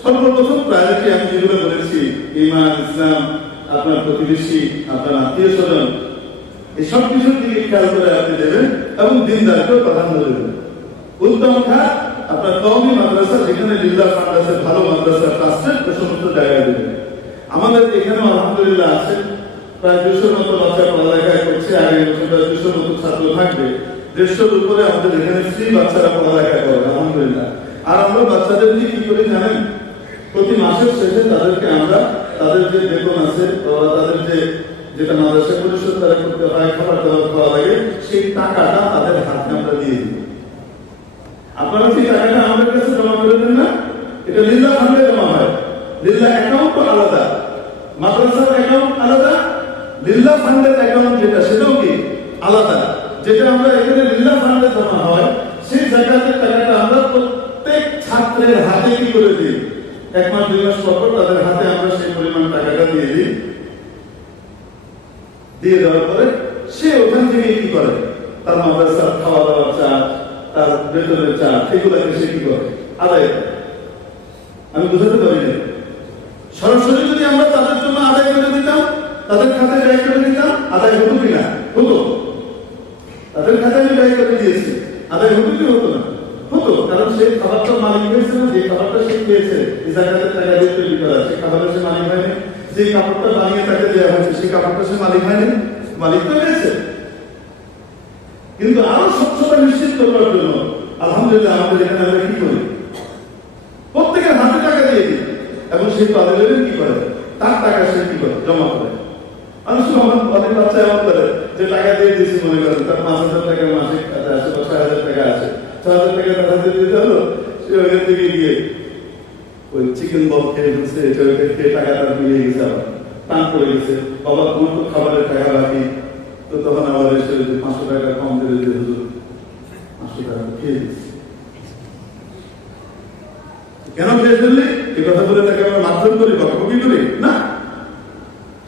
সর্বপ্রথম প্রায়োরিটি আমি যেগুলো বলেছি, ঈমান, ইসলাম, আপনার প্রতিবেশী, আপনার আত্মীয় স্বজন, এই সব কিছুর দিকে খেয়াল করে আপনি দেবেন এবং দিনদারকেও প্রাধান্য দেবেন। উত্তম খাত আপনার কওমি মাদ্রাসা, যেখানে লিল্লাহ ফান্ড আছে, ভালো মাদ্রাসা, ট্রাস্টেড, ওই সমস্ত জায়গায় দেবেন। আমাদের এখানেও আলহামদুলিল্লাহ আছে, প্রায় 200 মতো বাচ্চা পড়ালেখা করছে, আগামী বছর 200 মতো ছাত্র থাকবে। 150-র উপরে আমাদের এখানে ফ্রি বাচ্চারা পড়ালেখা করে আলহামদুলিল্লাহ। আর আমরা বাচ্চাদের কি করি জানেন? প্রতি মাসের শেষে তাদেরকে আমরা তাদের যে বেতন আছে, তাদের যেটা মাদ্রাসা পরিষদ তারা করতে হয়, খাবার দাবার খাওয়া লাগে, সেই টাকাটা তাদের হাতে আমরা দিয়ে দিই। আপনারা সেই টাকাটা আমাদের কাছে জমা করে দেন না? এটা লিল্লাহ ফান্ডে জমা হয়। লিল্লাহ অ্যাকাউন্ট আলাদা, মাদ্রাসার অ্যাকাউন্ট আলাদা, লিল্লাহ ফান্ডের অ্যাকাউন্ট যেটা সেটাও কি আলাদা। যেটা আমরা এখানে লিল্লাহ ফান্ডে জমা হয়, সেই জাকাতের টাকাটা আমরা প্রত্যেক ছাত্রের হাতে কি করে দিই? 1 মাস 2 মাস পর তাদের হাতে আমরা সেই পরিমাণ টাকাটা দিয়ে দিই। দিয়ে দেওয়ার পরে সে ওখান থেকে কি করে? তার মাদ্রাসার খাওয়া দাওয়ার চার্জ, তার বেতনের চার্জ, এগুলোকে সে কি করে? আদায় করে। আমি বুঝাতে পারি না। সরাসরি যদি আমরা তাদের জন্য আদায় করে দিতাম, তাদের খাতায় ব্যয় করে দিতাম, আদায় হতো কিনা? হতো। তাদের খাতায় আমি ব্যয় করে দিয়েছি, আদায় হতো কি হতো না? হতো। কারণ সেই খাবারটা মালিক হয়েছে না, যে খাবারটা সে খেয়েছে, জাকাতের টাকা দিয়ে তৈরি করা, সেই খাবারের সে মালিক হয়নি। যে কাপড়টা বানিয়ে তাকে দেওয়া হয়েছে, সেই কাপড়টা সে মালিক হয়নি, মালিক তো হয়েছে। কিন্তু আরো স্বচ্ছতা নিশ্চিত করার জন্য আলহামদুলিল্লাহ আমাদের এখানে আমরা কি করি? প্রত্যেকের হাতে টাকা দিয়ে দিই, এবং সেই তাদের কি করে? তার টাকা সে কি করে? জমা করে। অনেক বাচ্চা এমন করে যে টাকা দিয়ে দিয়েছি, মনে করেন তার 5,000 টাকা মাসিক আছে, বা 6,000 টাকা আছে, 6,000 টাকা তার হাতে দিতে হলো, সে ওখান থেকে গিয়ে ওই চিকেন বল খেয়ে ফেলছে, খেয়ে টাকা তার মিলিয়ে গেছে, আবার টান পড়ে গেছে, বাবা তোমার তো খাবারের টাকা বাকি, তো তো তখন আবার এসে 500 টাকা কম করে দিয়ে হুজুর 500 টাকা খেয়ে দিচ্ছি। কেন খেয়ে ফেললি? এই কথা বলে তাকে আমরা মাধ্যম করি, বকাবকি করি না।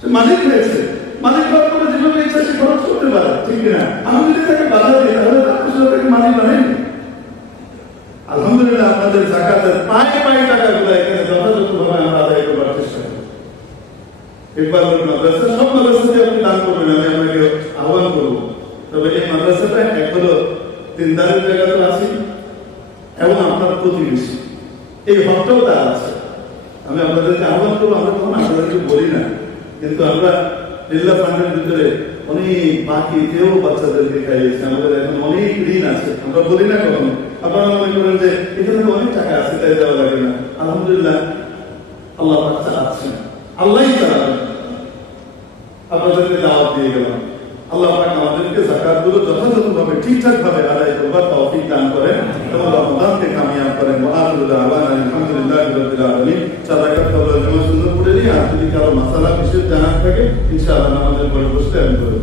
সে মালিক হয়েছে, মালিক হওয়ার পরে যেভাবে ইচ্ছা সে খরচ করতে পারে, ঠিক না? আমি যদি তাকে বাধা দিই তাহলে তাকে মালিক বানাইনি। আলহামদুলিল্লাহ আপনাদের যাকাতের পায়ে পায়ে টাকাগুলো এখানে যথাযথভাবে আমরা আদায় করবার চেষ্টা করি। একবার মাদ্রাসা, সব মাদ্রাসাতে আপনি দান করবেন, আমি আপনাকে আহ্বান করবো। তবে এই মাদ্রাসাটা এক হলো দিনদারের জায়গাতে আছি এবং আপনার প্রতিবেশী, এই হকটাও তার আছে। আমি আপনাদেরকে আহ্বান করবো, আমরা তখন আপনাদেরকে বলি না, কিন্তু আমরা লিল্লাহ ফান্ডের ভিতরে অনেক বাকি কেউ বাচ্চাদেরকে খাইয়েছি, আমাদের এখন অনেক ঋণ আছে, আমরা বলি না কখনো। আপনারা মনে করেন যে এখানে তো অনেক টাকা আছে তাই দেওয়া লাগে না। আলহামদুলিল্লাহ আল্লাহ পাক চালাচ্ছেন, আল্লাহই চালাবেন। আপনাদেরকে দাওয়াত দিয়ে গেলাম, আল্লাহ পাক আমাদেরকে যাকাতগুলো যথাযথভাবে ঠিকঠাক ভাবে আদায় করবার তৌফিক দান করেন এবং রমজানকে কামিয়াব করেন। ওয়া আখিরু দাওয়ানা আলহামদুলিল্লাহি রাব্বিল আলামিন। সাদাকাত কবুল জমা সুন্দর করে নিয়ে, আর যদি কারো মাসালা বিশেষ জানার থাকে ইনশাআল্লাহ আমাদের পরে বসতে আমি করব।